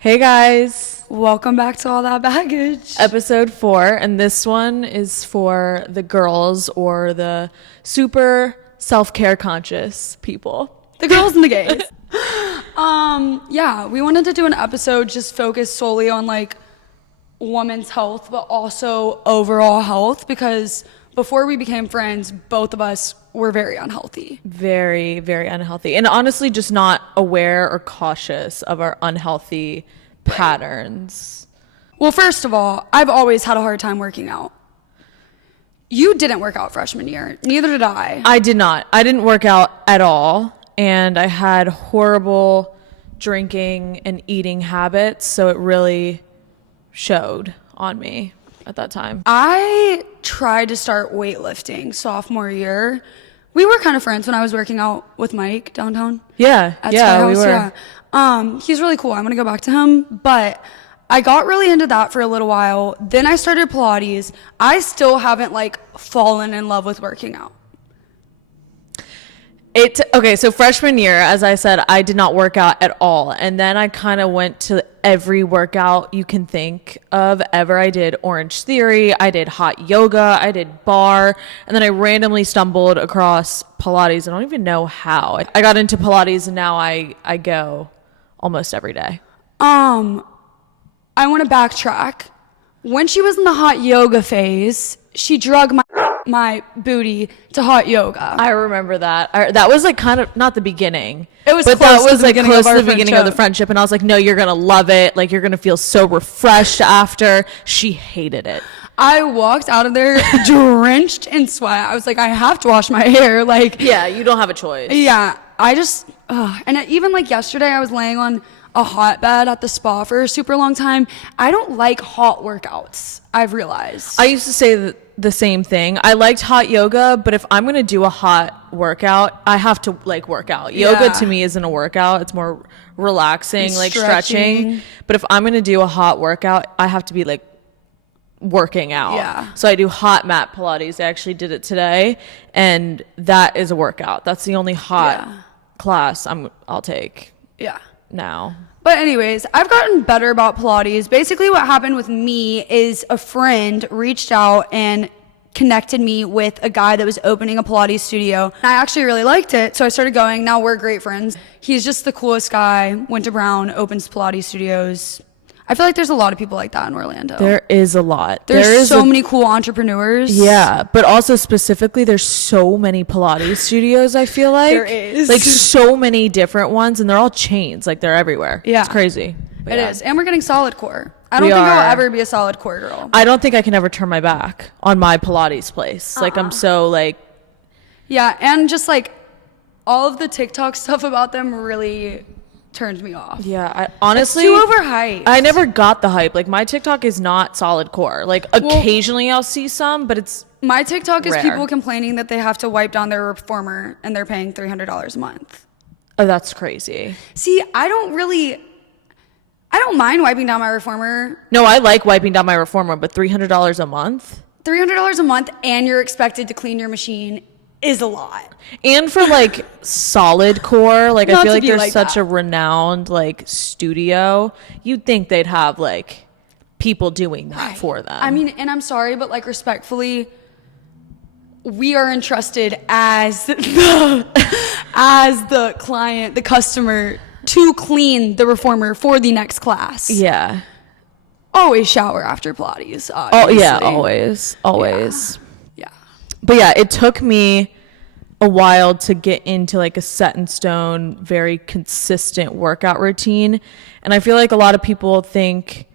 Hey guys, Welcome back to All That Baggage. episode 4, and this one is for the girls or the super self-care conscious people. The girls and the gays. Yeah, we wanted to do an episode just focused solely on like women's health, but also overall health because before we became friends, both of us were very unhealthy. Very, very unhealthy, and honestly just not aware or cautious of our unhealthy patterns. Well, first of all, I've always had a hard time working out. You didn't work out freshman year, neither did I. I did not. I didn't work out at all, and I had horrible drinking and eating habits, so it really showed on me at that time. I tried to start weightlifting sophomore year. We were kind of friends when I was working out with Mike downtown. Yeah, At yeah, Sky we House, were. yeah. He's really cool. I'm gonna go back to him, but I got really into that for a little while. Then I started Pilates. I still haven't like fallen in love with working out. Okay, so freshman year, as I said, I did not work out at all. And then I kind of went to every workout you can think of ever. I did Orange Theory, I did hot yoga, I did bar, and then I randomly stumbled across Pilates. I don't even know how. I got into Pilates and now I go almost every day. I want to backtrack. When she was in the hot yoga phase, she drug my booty to hot yoga. I remember that. That was like kind of not the beginning. It was but close that to was the like beginning close of to our the beginning of the friendship. And I was like, no, you're gonna love it. Like you're gonna feel so refreshed after. She hated it. I walked out of there drenched in sweat. I was like, I have to wash my hair. Like, Yeah, you don't have a choice. yeah, I just, even like yesterday, I was laying on a hot bed at the spa for a super long time. I don't like hot workouts, I've realized. I used to say the same thing. I liked hot yoga, but if I'm gonna do a hot workout, I have to like work out. Yoga Yeah. to me isn't a workout. It's more relaxing, And like stretching. But if I'm gonna do a hot workout, I have to be like working out. Yeah. So I do hot mat Pilates. I actually did it today, and that is a workout. That's the only hot Yeah. class I'll take Yeah. now. But anyways, I've gotten better about Pilates. Basically what happened with me is a friend reached out and connected me with a guy that was opening a Pilates studio. I actually really liked it, so I started going. Now we're great friends. He's just the coolest guy. Went to Brown, opens Pilates studios. I feel like there's a lot of people like that in Orlando. There is a lot. There's so many cool entrepreneurs. Yeah, but also specifically, there's so many Pilates studios, I feel like. There is. Like, so many different ones, and they're all chains. Like, they're everywhere. Yeah. It's crazy. But It yeah. is. And we're getting solid core. I don't We think are. I'll ever be a solid core girl. I don't think I can ever turn my back on my Pilates place. Like, I'm so, like... Yeah, and just like all of the TikTok stuff about them really turned me off. Yeah, honestly... It's too overhyped. I never got the hype. Like, my TikTok is not solid core. Like, occasionally I'll see some, but it's... My TikTok is rare. people complaining that they have to wipe down their reformer and they're paying $300 a month. Oh, that's crazy. See, I don't mind wiping down my reformer. No, I like wiping down my reformer, but $300 a month? $300 a month and you're expected to clean your machine is a lot. And for like solid core, like I Not feel to like be there's like such that. a renowned like studio. You'd think they'd have like people doing that for them. I mean, and I'm sorry, but like respectfully, we are entrusted as the client, the customer, to clean the reformer for the next class. yeah. Always shower after Pilates. Oh yeah, obviously. always. Yeah. But yeah, it took me a while to get into like a set in stone, very consistent workout routine. And I feel like a lot of people think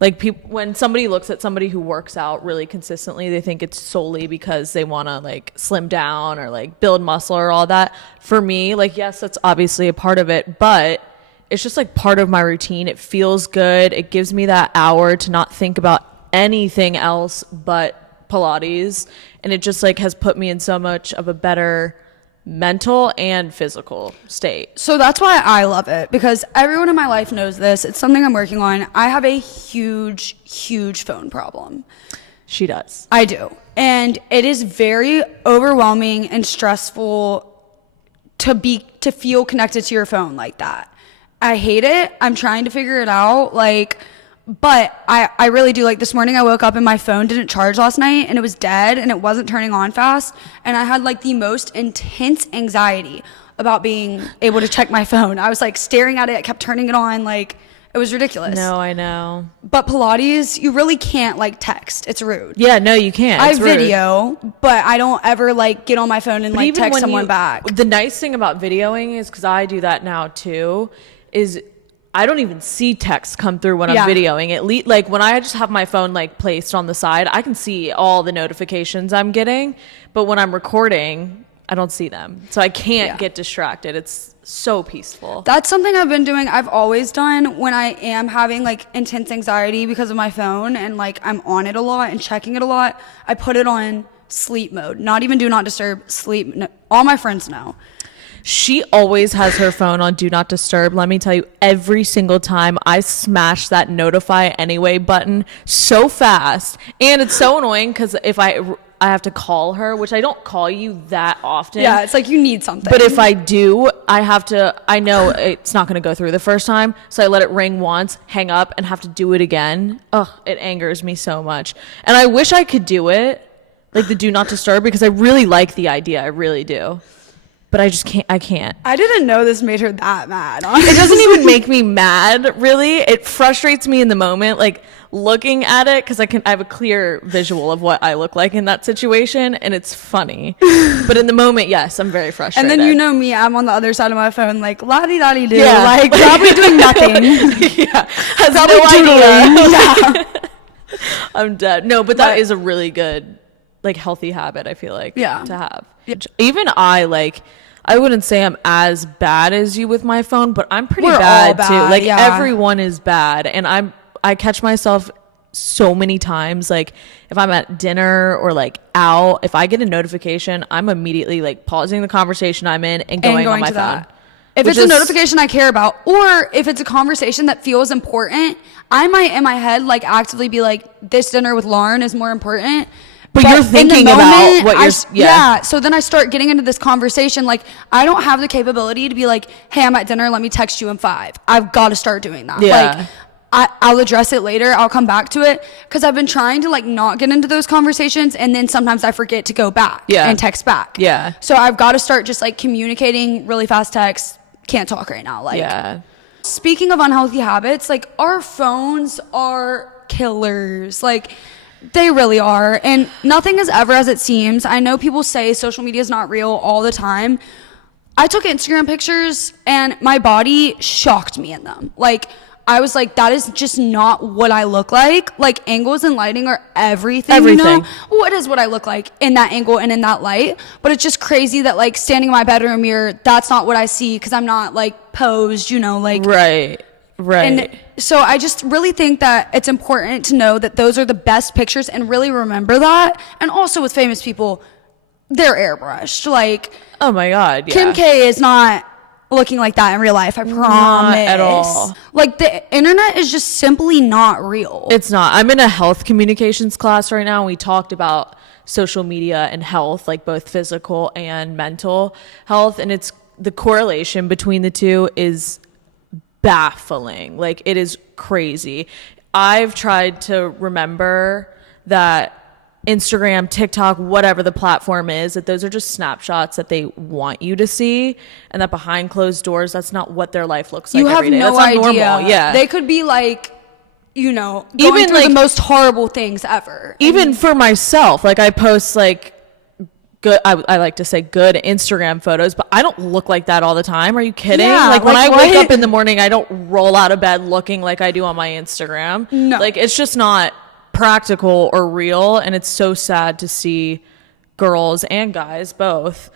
like when somebody looks at somebody who works out really consistently, they think it's solely because they want to like slim down or like build muscle or all that. For me, like, yes, that's obviously a part of it, but it's just like part of my routine. It feels good. It gives me that hour to not think about anything else but Pilates. And it just like has put me in so much of a better mental and physical state. So that's why I love it, because everyone in my life knows this. It's something I'm working on. I have a huge, huge phone problem. She does. I do. And it is very overwhelming and stressful to feel connected to your phone like that. I hate it. I'm trying to figure it out. Like, but I really do. Like, this morning I woke up and my phone didn't charge last night and it was dead and it wasn't turning on fast. And I had like the most intense anxiety about being able to check my phone. I was like staring at it, kept turning it on. Like, it was ridiculous. No, I know. But Pilates, you really can't like text. It's rude. Yeah, no, you can't. I It's rude. video, but I don't ever like get on my phone and But like even text when someone you- back. The nice thing about videoing is, because I do that now too, is I don't even see texts come through when I'm Yeah. videoing. Like when I just have my phone like placed on the side, I can see all the notifications I'm getting. But when I'm recording, I don't see them. So I can't Yeah. get distracted. It's so peaceful. That's something I've been doing. I've always done when I am having like intense anxiety because of my phone and like I'm on it a lot and checking it a lot. I put it on sleep mode, not even do not disturb, sleep. No, all my friends know. She always has her phone on Do Not Disturb. Let me tell you, every single time I smash that notify anyway button so fast. And it's so annoying because if I have to call her, which I don't call you that often. Yeah, it's like you need something. But if I do, I know it's not going to go through the first time. So I let it ring once, hang up, and have to do it again. Ugh, it angers me so much. And I wish I could do it, like the Do Not Disturb, because I really like the idea. I really do. But I just can't. I can't. I didn't know this made her that mad. It doesn't even make me mad, really. It frustrates me in the moment, like looking at it, because I have a clear visual of what I look like in that situation, and it's funny. But in the moment, yes, I'm very frustrated. And then you know me, I'm on the other side of my phone, like la-di-da-di-do, Yeah. like probably doing nothing. yeah, has Probably no idea. doodling. Yeah. I'm dead. No, but that But- is a really good, like, healthy habit, I feel like, Yeah. to have. Even I wouldn't say I'm as bad as you with my phone, but I'm pretty We're all bad, too. bad, Like, yeah. everyone is bad. And I catch myself so many times, like, if I'm at dinner or, like, out, if I get a notification, I'm immediately, like, pausing the conversation I'm in and going on my to phone. that. If Which it's a is- notification I care about, or if it's a conversation that feels important, I might in my head like actively be like, this dinner with Lauren is more important. But you're in the thinking about what you're- yeah. So then I start getting into this conversation. Like, I don't have the capability to be like, hey, I'm at dinner. Let me text you in 5. I've got to start doing that. Yeah. Like, I'll address it later. I'll come back to it because I've been trying to like not get into those conversations, and then sometimes I forget to go back and text back. Yeah. So I've got to start just like communicating really fast text. Can't talk right now. Like, Yeah. speaking of unhealthy habits, like our phones are killers. Like, they really are. And nothing is ever as it seems. I know people say social media is not real all the time. I took Instagram pictures and my body shocked me in them. Like, I was like, that is just not what I look like. Like, angles and lighting are everything. You Everything. know? Well, it is what I look like in that angle and in that light. But it's just crazy that, like, standing in my bedroom mirror, that's not what I see because I'm not, like, posed, you know, like. Right. And so I just really think that it's important to know that those are the best pictures and really remember that. And also with famous people, they're airbrushed. Like, Oh, my God. Yeah. Kim K is not looking like that in real life, I promise. at all. Like, the internet is just simply not real. It's not. I'm in a health communications class right now. We talked about social media and health, like both physical and mental health. And it's the correlation between the two is baffling. Like, it is crazy. I've tried to remember that Instagram, TikTok, whatever the platform is, that those are just snapshots that they want you to see, and that behind closed doors, that's not what their life looks like You have every day. no That's not idea. normal. Yeah. They could be like, you know, going Even, through like- the most horrible things ever. Even for myself, like I post like good, I like to say good Instagram photos, but I don't look like that all the time. Are you kidding? Yeah, like when like, I wake what? up in the morning, I don't roll out of bed looking like I do on my Instagram. No. Like it's just not practical or real. And it's so sad to see girls and guys both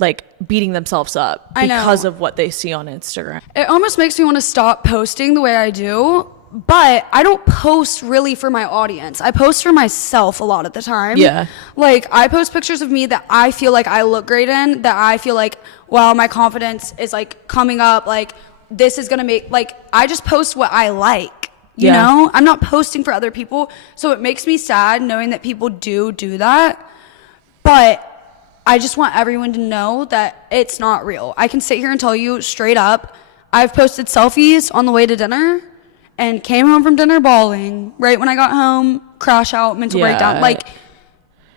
like beating themselves up I know. because of what they see on Instagram. It almost makes me want to stop posting the way I do, but I don't post really for my audience. I post for myself a lot of the time. Yeah. Like, I post pictures of me that I feel like I look great in, that I feel like, wow, my confidence is like coming up. Like, this is going to make, like, I just post what I like. You Yeah. know, I'm not posting for other people. So it makes me sad knowing that people do that. But I just want everyone to know that it's not real. I can sit here and tell you straight up, I've posted selfies on the way to dinner and came home from dinner bawling. Right when I got home, crash out, mental breakdown. Like,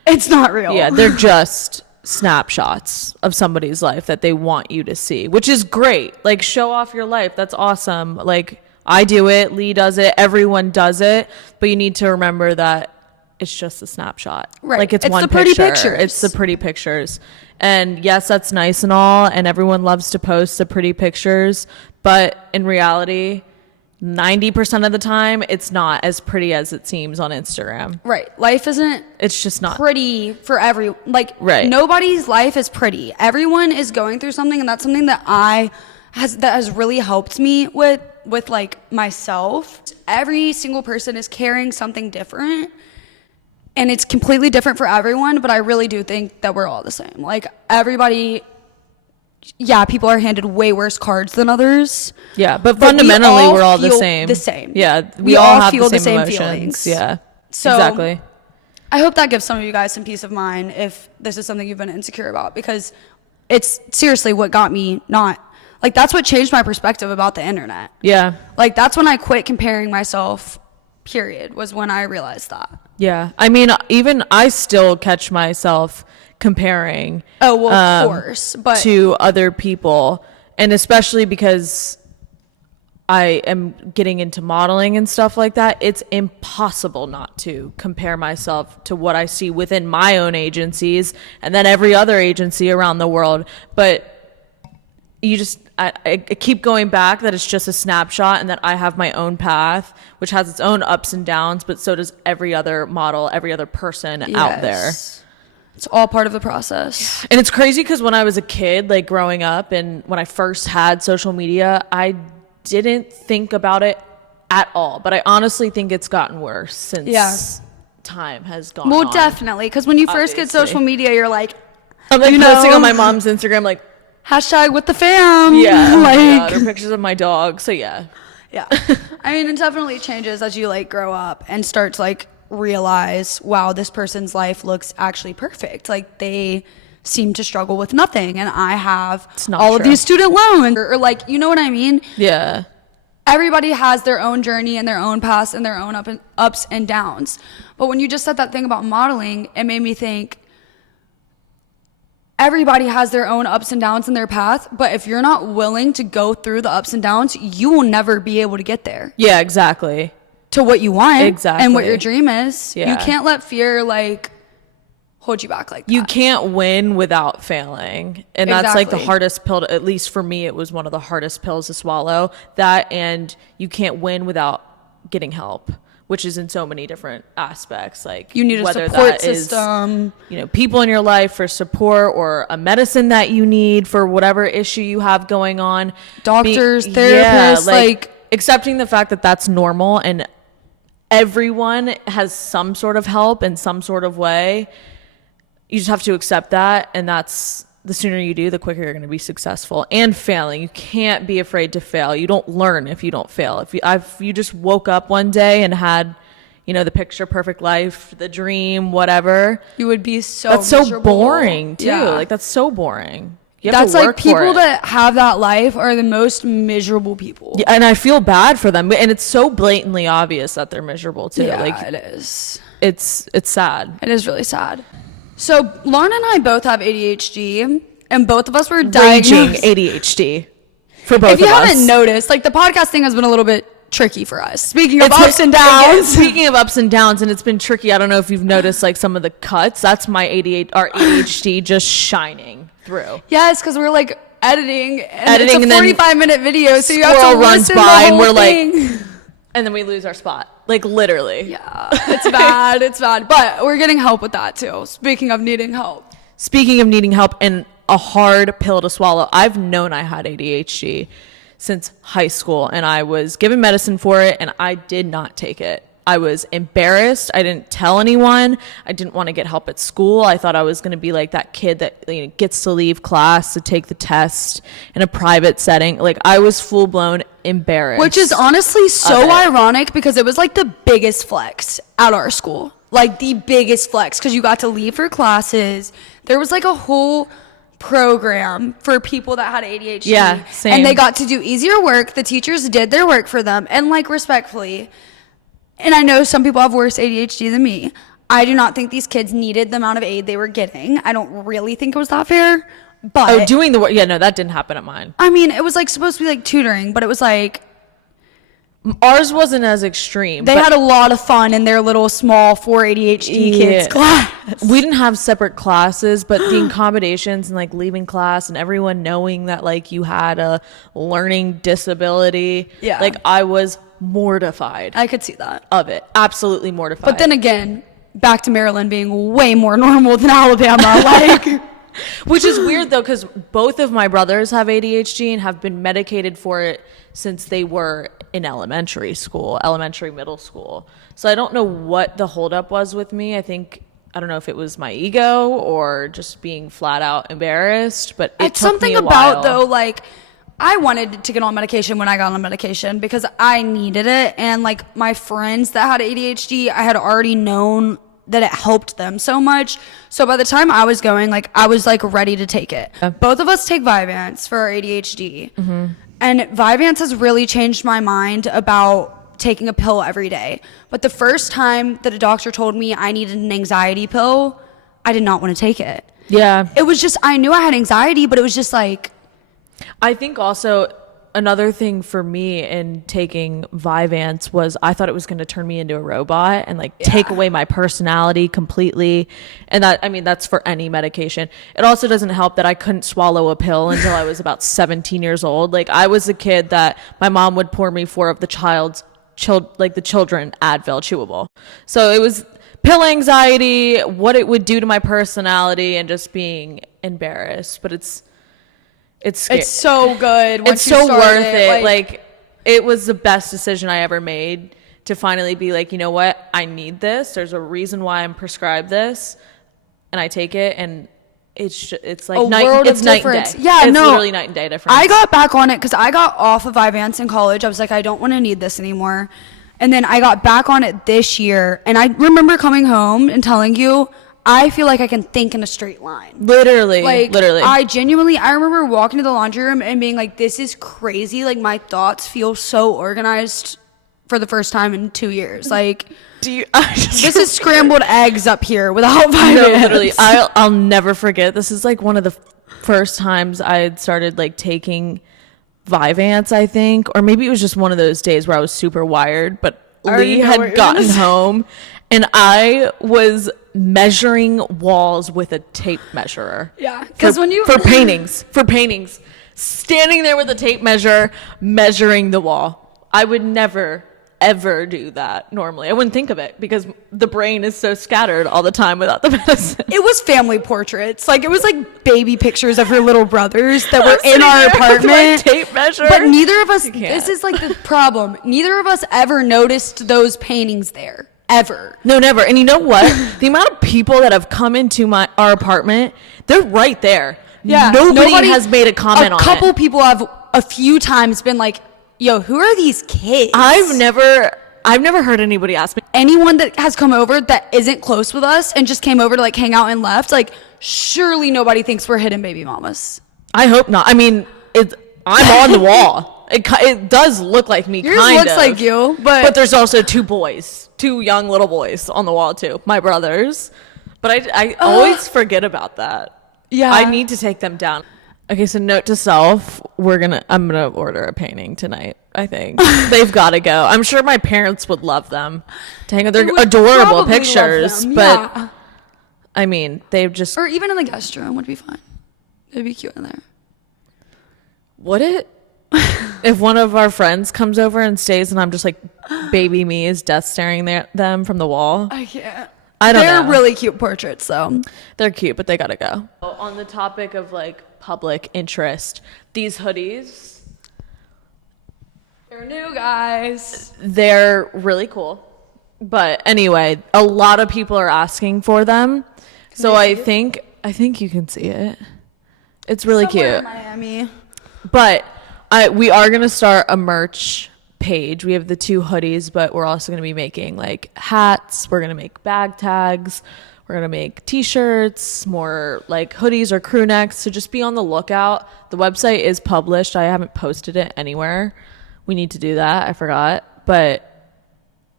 it's not real. Yeah, they're just snapshots of somebody's life that they want you to see, which is great. Like, show off your life. That's awesome. Like, I do it, Lee does it, everyone does it, but you need to remember that it's just a snapshot. Right. Like, it's one the pretty picture. pictures. It's the pretty pictures. And yes, that's nice and all, and everyone loves to post the pretty pictures, but in reality, 90% of the time, it's not as pretty as it seems on Instagram. Right. Life isn't It's just not. pretty for everyone. Like, Right. nobody's life is pretty. Everyone is going through something, and that's something that has really helped me with like myself. Every single person is carrying something different, and it's completely different for everyone, but I really do think that we're all the same. Like, everybody, yeah, people are handed way worse cards than others. Yeah, but fundamentally, we're all the feel same. the same. Yeah, We all all have feel the the same same emotions. feelings. Yeah, So- exactly. I hope that gives some of you guys some peace of mind if this is something you've been insecure about, because it's seriously what got me not, like, that's what changed my perspective about the internet. Yeah, Like, that's when I quit comparing myself, period, was when I realized that. yeah. I mean, even I still catch myself comparing. Oh, well, of course, but to other people, and especially because I am getting into modeling and stuff like that, it's impossible not to compare myself to what I see within my own agencies and then every other agency around the world. But you just, I keep going back that it's just a snapshot and that I have my own path, which has its own ups and downs, but so does every other model, every other person out there. yes. It's all part of the process. And it's crazy because when I was a kid, like growing up and when I first had social media, I didn't think about it at all. But I honestly think it's gotten worse since time has gone Well, on. definitely, because when you first get Obviously. social media, you're like, I'm like you know, posting on my mom's Instagram, like, hashtag with the fam. yeah, oh my like, God, or pictures of my dog. So yeah. yeah. I mean, it definitely changes as you like grow up and start to like realize, wow, this person's life looks actually perfect. Like, they seem to struggle with nothing, and I have not all of true. these student loans, or like, you know what I mean? Yeah. Everybody has their own journey and their own past and their own ups and downs. But when you just said that thing about modeling, it made me think everybody has their own ups and downs in their path, but if you're not willing to go through the ups and downs, you will never be able to get there Yeah, exactly. to what you want and what Exactly. your dream is. Yeah. You can't let fear like hold you back like that. You can't win without failing. And that's like the Exactly. hardest pill to, at least for me, it was one of the hardest pills to swallow. That, and you can't win without getting help, which is in so many different aspects. Like, You need a whether support that is, system. you know, people in your life for support, or a medicine that you need for whatever issue you have going on. Doctors, Yeah, therapists, like accepting the fact that that's normal and everyone has some sort of help in some sort of way. You just have to accept that, and that's, the sooner you do, the quicker you're going to be successful. And failing, you can't be afraid to fail. You don't learn if you don't fail. If you just woke up one day and had, you know, the picture perfect life, the dream, whatever, you would be so that's so miserable. boring too. Yeah. Like, that's so boring. You have That's to like work for people it. that have that life are the most miserable people. Yeah, and I feel bad for them, and it's so blatantly obvious that they're miserable too. Yeah, Like, it is. it's sad. It is really sad. So Lauren and I both have ADHD, and both of us were Raging diagnosed. ADHD for both If you of us. haven't noticed, like, the podcast thing has been a little bit tricky for us. Speaking of It's ups and yeah, downs. speaking of ups and downs, and it's been tricky. I don't know if you've noticed, like, some of the cuts. That's my ADHD just shining through. Yes, because we're like editing and Editing, it's and a then 45-minute video, so you have to squirrel runs listen by, the and whole we're like- thing. And then we lose our spot. Like, literally. Yeah, it's bad. It's bad. But we're getting help with that too. Speaking of needing help. Speaking of needing help and a hard pill to swallow, I've known I had ADHD since high school, and I was given medicine for it, and I did not take it. I was embarrassed. I didn't tell anyone. I didn't want to get help at school. I thought I was going to be like that kid that, you know, gets to leave class to take the test in a private setting. Like, I was full blown embarrassed. Which is honestly so it. ironic because it was like the biggest flex at our school. Like the biggest flex because you got to leave for classes. There was like a whole program for people that had ADHD. Yeah, same. And they got to do easier work. The teachers did their work for them. And like respectfully, and I know some people have worse ADHD than me, I do not think these kids needed the amount of aid they were getting. I don't really think it was that fair. But doing the work. Yeah, no, that didn't happen at mine. I mean, it was like supposed to be like tutoring, but it was like Ours wasn't as extreme. they but had a lot of fun in their little small 4 ADHD kids class. we didn't have separate classes, but the accommodations and like leaving class and everyone knowing that like you had a learning disability. Yeah. Like I was mortified I could see that. of it. Absolutely mortified. But then again, back to Maryland being way more normal than Alabama. Like, which is weird though, because both of my brothers have ADHD and have been medicated for it since they were in elementary, middle school. So I don't know what the holdup was with me. I don't know if it was my ego or just being flat out embarrassed, but it's took something me a about while. though, like I wanted to get on medication when I got on medication because I needed it. And like my friends that had ADHD, I had already known that it helped them so much. So by the time I was going, like I was like ready to take it. Both of us take Vyvanse for our ADHD. Mm-hmm. And Vyvanse has really changed my mind about taking a pill every day. But the first time that a doctor told me I needed an anxiety pill, I did not want to take it. Yeah. It was just, I knew I had anxiety, but it was just like, I think also another thing for me in taking Vyvanse was I thought it was going to turn me into a robot and like take away my personality completely. And that, I mean, that's for any medication. It also doesn't help that I couldn't swallow a pill until I was about 17 years old. Like I was a kid that my mom would pour me 4 of the the children Advil chewable. So it was pill anxiety, what it would do to my personality, and just being embarrassed. But it's scary. it's so good. Once It's you so start worth it. Like it was the best decision I ever made to finally be like, you know what? I need this. There's a reason why I'm prescribed this, and I take it, and it's like a world of night and difference. day. Yeah, it's no, literally night and day difference. I got back on it because I got off of Vyvanse in college. I was like, I don't want to need this anymore. And then I got back on it this year, and I remember coming home and telling you, I feel like I can think in a straight line. literally. I remember walking to the laundry room and being like, this is crazy. Like my thoughts feel so organized for the first time in 2 years. Like this is scrambled eggs up here without Vyvanse. No, literally. I'll never forget. This is like one of the first times I had started like taking Vyvanse, I think, or maybe it was just one of those days where I was super wired, but Lee had gotten home and I was measuring walls with a tape measurer. Yeah, because when you for paintings, standing there with a tape measure, measuring the wall. I would never ever do that normally. I wouldn't think of it because the brain is so scattered all the time without the medicine. it was family portraits. Like it was like baby pictures of her little brothers that were in our With my apartment. tape measure. But neither of us, You can't. this is like the problem. Neither of us ever noticed those paintings there. Ever. No, never. And you know what? The amount of people that have come into our apartment, they're right there. Yeah. Nobody has made a comment on it. A couple people have a few times been like, yo, who are these kids? I've never heard anybody ask me. Anyone that has come over that isn't close with us and just came over to like hang out and left, like surely nobody thinks we're hidden baby mamas. I hope not. I mean, I'm on the wall. It does look like me, Yours kind looks of. like you, but there's also 2 young little boys on the wall too, my brothers. But I always forget about that. Yeah. I need to take them down. Okay, so note to self, I'm gonna order a painting tonight, I think. They've gotta go. I'm sure my parents would love them. Dang, they're would adorable probably love pictures, them, but yeah. I mean, they've just Or even in the guest room would be fine. It'd be cute in there. would it? If one of our friends comes over and stays and I'm just like baby me is death staring them from the wall. I can't. I don't They're know. really cute portraits though. They're cute, but they gotta go. On the topic of like public interest, these hoodies, They're new, guys. they're really cool. But anyway, a lot of people are asking for them. So I think you can see it. It's really Somewhere cute. in Miami. But we are gonna start a merch page. We have the 2 hoodies, but we're also going to be making like hats. We're going to make bag tags. We're going to make t-shirts, more like hoodies or crew necks. So just be on the lookout. The website is published. I haven't posted it anywhere. We need to do that. I forgot. But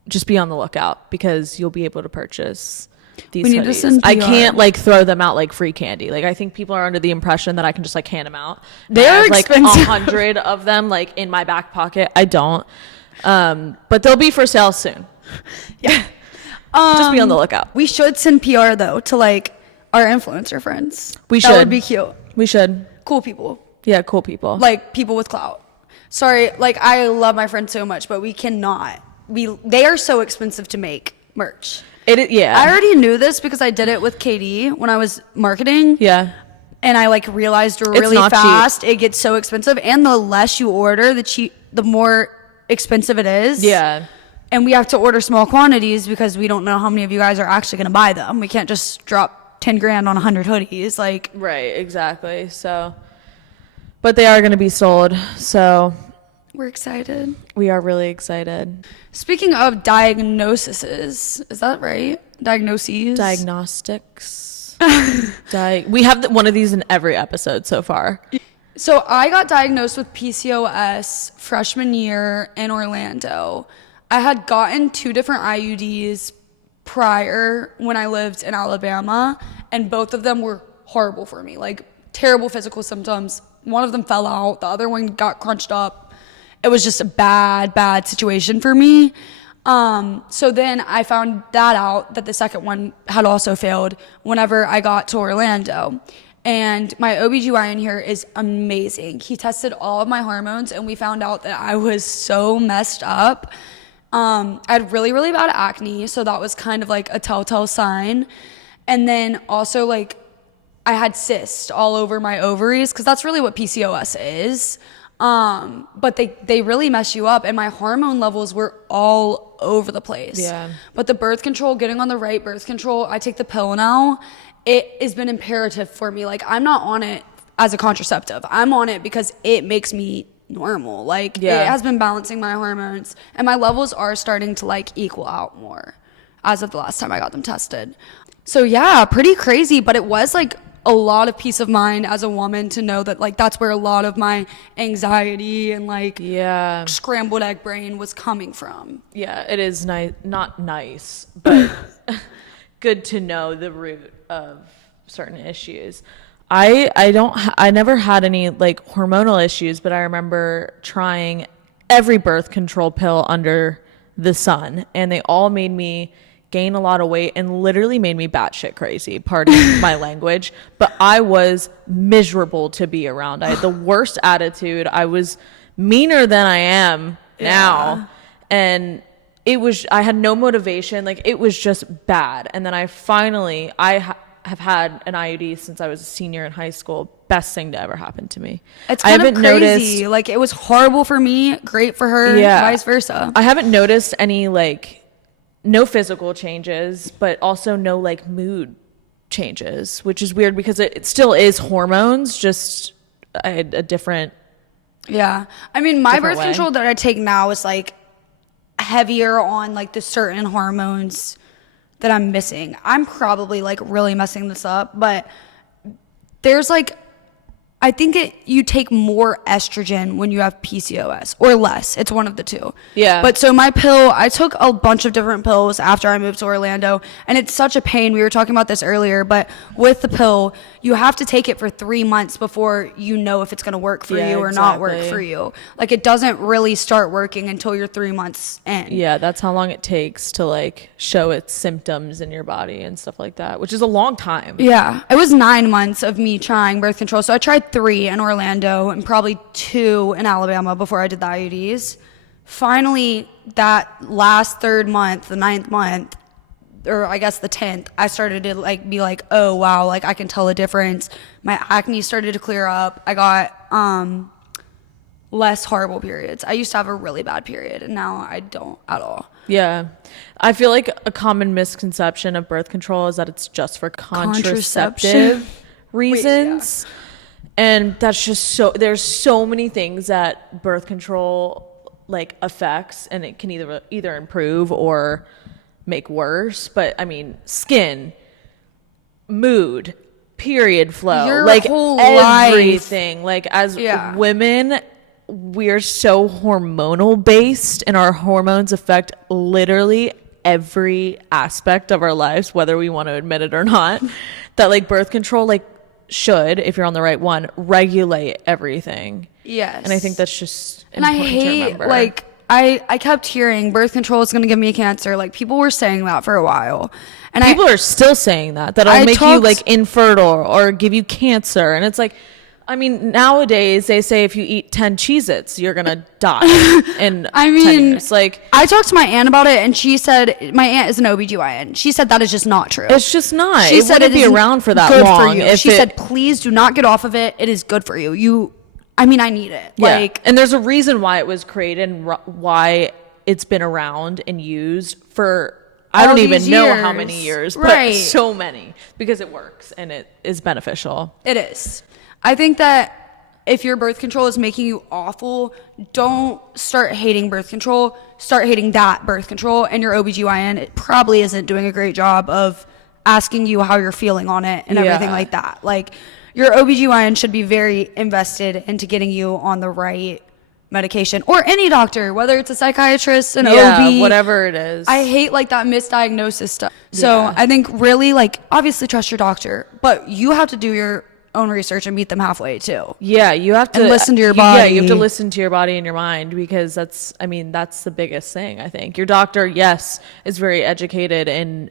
just be on the lookout because you'll be able to purchase these We need to hoodies. send I PR. can't like throw them out like free candy. Like I think people are under the impression that I can just like hand them out. They're I have, like expensive. 100 of them like in my back pocket. I don't. But they'll be for sale soon. Yeah. Just be on the lookout. We should send PR though to like our influencer friends. We That should. would be cute. We should. Cool people. Yeah, cool people. Like people with clout. Sorry, like I love my friends so much, but we cannot. They are so expensive to make merch. Yeah. I already knew this because I did it with KD when I was marketing. Yeah. And I like realized really not cheap. fast it gets so expensive, and the less you order, the more expensive it is. Yeah. And we have to order small quantities because we don't know how many of you guys are actually going to buy them. We can't just drop 10 grand on 100 hoodies. Like, Right, exactly. So, but they are going to be sold. So we're excited. we are really excited. Speaking of diagnoses, is that right? Diagnoses? Diagnostics. We have one of these in every episode so far. So I got diagnosed with PCOS freshman year in Orlando. I had gotten 2 different IUDs prior when I lived in Alabama, and both of them were horrible for me, like terrible physical symptoms. One of them fell out, the other one got crunched up. It was just a bad situation for me. So then I found that out, that the second one had also failed whenever I got to Orlando. And my OBGYN here is amazing. He tested all of my hormones, and we found out that I was so messed up. I had really, really bad acne, so that was kind of like a telltale sign. And then also like I had cysts all over my ovaries, because that's really what PCOS is. But they really mess you up, and my hormone levels were all over the place. Yeah. But the birth control, getting on the right birth control, I take the pill now. It has been imperative for me. Like, I'm not on it as a contraceptive. I'm on it because it makes me normal. Like, Yeah. it has been balancing my hormones, and my levels are starting to like equal out more as of the last time I got them tested. So yeah, pretty crazy, but it was like a lot of peace of mind as a woman to know that like that's where a lot of my anxiety and like Yeah. scrambled egg brain was coming from. Yeah, it is nice. Not nice, but good to know the root of certain issues. I never had any like hormonal issues, but I remember trying every birth control pill under the sun, and they all made me gain a lot of weight and literally made me batshit crazy, pardon my language. But I was miserable to be around. I had the worst attitude. I was meaner than I am now. And I had no motivation. Like, it was just bad. And then I finally, have had an IUD since I was a senior in high school. Best thing to ever happen to me. It's I kind haven't of crazy. Like, it was horrible for me, great for her, vice versa. I haven't noticed any like no physical changes, but also no like mood changes, which is weird because it still is hormones, just a different. Yeah. I mean, my Different birth way. control that I take now is like heavier on like the certain hormones that I'm missing. I'm probably like really messing this up, but there's like, I think you take more estrogen when you have PCOS or less. It's one of the two. Yeah. But so my pill, I took a bunch of different pills after I moved to Orlando, and it's such a pain. We were talking about this earlier, but with the pill, you have to take it for 3 months before you know if it's going to work for Yeah, you or not work exactly. for you. Like, it doesn't really start working until you're 3 months in. Yeah, that's how long it takes to like show its symptoms in your body and stuff like that, which is a long time. Yeah, it was 9 months of me trying birth control. So I tried 3 in Orlando and probably 2 in Alabama before I did the IUDs. Finally, that last 3rd month, the 9th month, or I guess the 10th, I started to like be like, oh wow, like I can tell a difference. My acne started to clear up. I got less horrible periods. I used to have a really bad period, and now I don't at all. Yeah. I feel like a common misconception of birth control is that it's just for contraceptive reasons. And that's just there's so many things that birth control like effects, and it can either improve or make worse. But I mean, skin, mood, period flow, Your like whole everything. Like as Yeah. women, we're so hormonal based, and our hormones affect literally every aspect of our lives, whether we want to admit it or not. That like birth control like should, if you're on the right one, regulate everything. Yes. And I think that's just And I important to hate, remember. like, I kept hearing birth control is going to give me cancer. Like, people were saying that for a while. And people are still saying that'll I make you talked- like infertile or give you cancer. And it's like, I mean, nowadays they say if you eat 10 Cheez-Its, you're gonna die in I 10 mean, years. Like, I talked to my aunt about it, and she said, my aunt is an OBGYN. She said that is just not true. it's just not. She It said wouldn't it be is around for that good long. for you. if She it- said, please do not get off of it. It is good for you. I mean, I need it. Yeah. Like, And there's a reason why it was created and why it's been around and used for I All don't even these know how years. many years, but Right. so many, because it works and it is beneficial. it is. I think that if your birth control is making you awful, don't start hating birth control. Start hating that birth control. And your OBGYN, it probably isn't doing a great job of asking you how you're feeling on it and everything Yeah. like that. Like, your OBGYN should be very invested into getting you on the right medication, or any doctor, whether it's a psychiatrist, an OB, whatever it is. I hate like that misdiagnosis stuff. So Yeah. I think really, like, obviously trust your doctor, but you have to do your own research and meet them halfway too. Yeah, you have to And listen to your Yeah, you have to body. listen to your body and your mind, because that's the biggest thing. I think your doctor, yes, is very educated in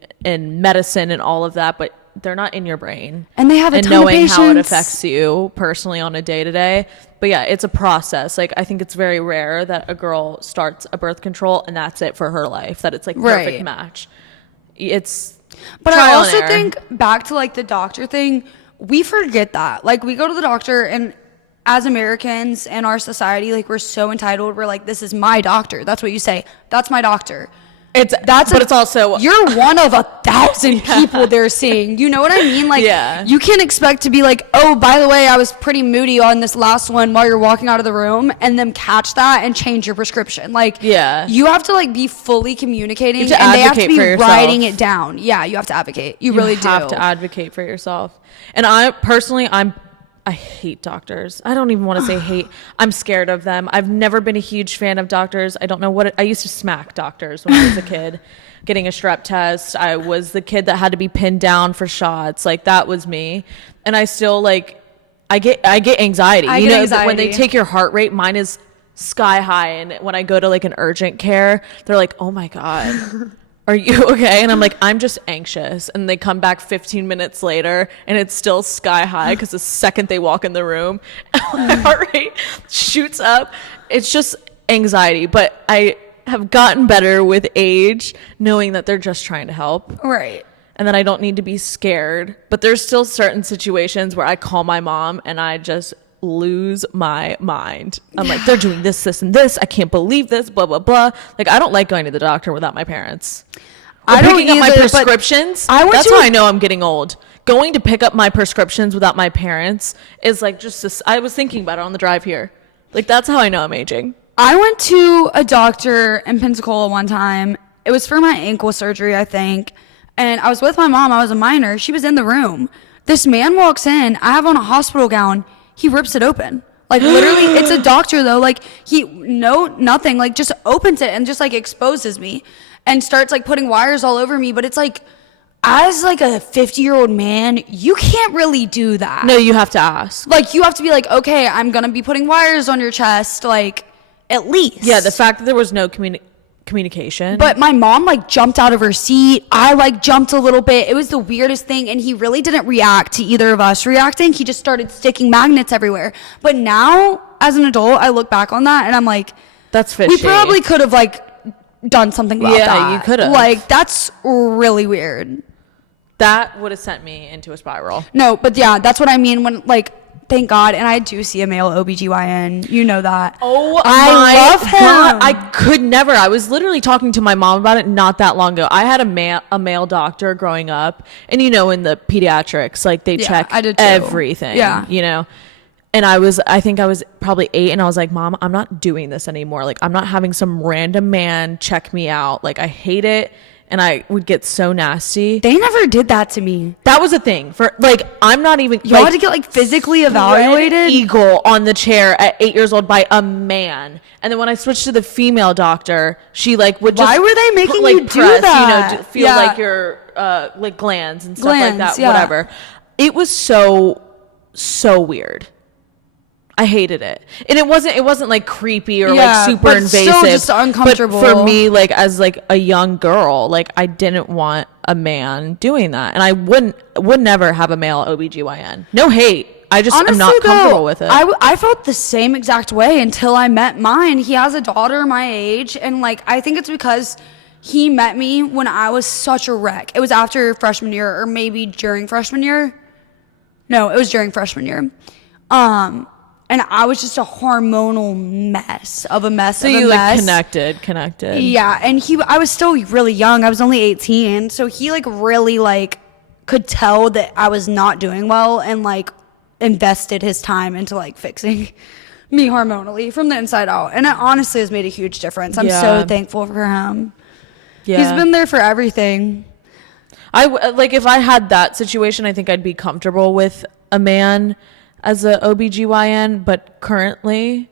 medicine and all of that, but they're not in your brain. And they have a and ton of knowing how it patients. affects you personally on a day to day. But yeah, it's a process. Like, I think it's very rare that a girl starts a birth control and that's it for her life. That it's like perfect Right. match. It's But I trial and also error. think back to like the doctor thing, we forget that. Like, we go to the doctor, and as Americans in our society, like, we're so entitled. We're like, this is my doctor. That's what you say. That's my doctor. It's also, you're one of 1,000 people they're seeing. You know what I mean? Like, Yeah. you can't expect to be like, oh, by the way, I was pretty moody on this last one while you're walking out of the room, and then catch that and change your prescription. Like, Yeah. you have to like be fully communicating, You have to and they have to advocate be for yourself. writing it down. Yeah, you have to advocate. You really do. have to advocate for yourself. And I hate doctors. I don't even want to say hate. I'm scared of them. I've never been a huge fan of doctors. I don't know I used to smack doctors when I was a kid, getting a strep test. I was the kid that had to be pinned down for shots. Like, that was me. And I still like, I get anxiety. I you get know, anxiety. when they take your heart rate, mine is sky high. And when I go to like an urgent care, they're like, oh my God. Are you okay? And I'm like, I'm just anxious. And they come back 15 minutes later and it's still sky high, because the second they walk in the room, my heart rate shoots up. It's just anxiety. But I have gotten better with age, knowing that they're just trying to help Right. and that I don't need to be scared. But there's still certain situations where I call my mom and I just lose my mind. I'm like, they're doing this and this. I can't believe this, blah, blah, blah. Like, I don't like going to the doctor without my parents. I don't Picking up my either, but prescriptions. I went That's to how a- I know I'm getting old. Going to pick up my prescriptions without my parents is like just this. I was thinking about it on the drive here. Like, that's how I know I'm aging. I went to a doctor in Pensacola one time. It was for my ankle surgery, I think. And I was with my mom. I was a minor. She was in the room. This man walks in. I have on a hospital gown. He rips it open. Like, literally, it's a doctor though. Like, nothing. Like, just opens it and just like exposes me and starts like putting wires all over me. But it's like, as like a 50-year-old man, you can't really do that. No, you have to ask. Like, you have to be like, okay, I'm gonna be putting wires on your chest, like, at least. Yeah, the fact that there was no communication. But my mom like jumped out of her seat. I like jumped a little bit. It was the weirdest thing, and he really didn't react to either of us reacting. He just started sticking magnets everywhere. But now, as an adult, I look back on that and I'm like, that's fishy. we probably could have like done something about that. Yeah, you could have. Like, that's really weird. That would have sent me into a spiral. No, but yeah, that's what I mean when like, thank God, and I do see a male OBGYN. You know that. Oh, I love him. God. I could never. I was literally talking to my mom about it not that long ago. I had a male doctor growing up, and you know, in the pediatrics, like they Yeah, check I did too. everything. Yeah. You know, And I think I was probably 8, and I was like, Mom, I'm not doing this anymore. Like, I'm not having some random man check me out. Like, I hate it. And I would get so nasty. They never did that to me. That was a thing for, like, I'm not even. You had to get, like, physically evaluated? Eagle on the chair at 8 years old by a man. And then when I switched to the female doctor, she, like, would just. Why were they making like, you do press, that? You know, feel like your, like, glands and stuff like that, yeah. whatever. It was so weird. I hated it. And it wasn't like creepy or like super but invasive. still just uncomfortable. But for me, like as like a young girl, like I didn't want a man doing that. And I would never have a male OBGYN. No hate. I just am not comfortable with it. I felt the same exact way until I met mine. He has a daughter my age, and like I think it's because he met me when I was such a wreck. It was after freshman year or maybe during freshman year. No, it was during freshman year. And I was just a hormonal mess of a mess so of a you mess. Like connected. Yeah, and I was still really young. I was only 18, so he like really like could tell that I was not doing well and like invested his time into like fixing me hormonally from the inside out. And it honestly has made a huge difference. I'm so thankful for him. Yeah. He's been there for everything. Like if I had that situation, I think I'd be comfortable with a man as a OBGYN, but currently,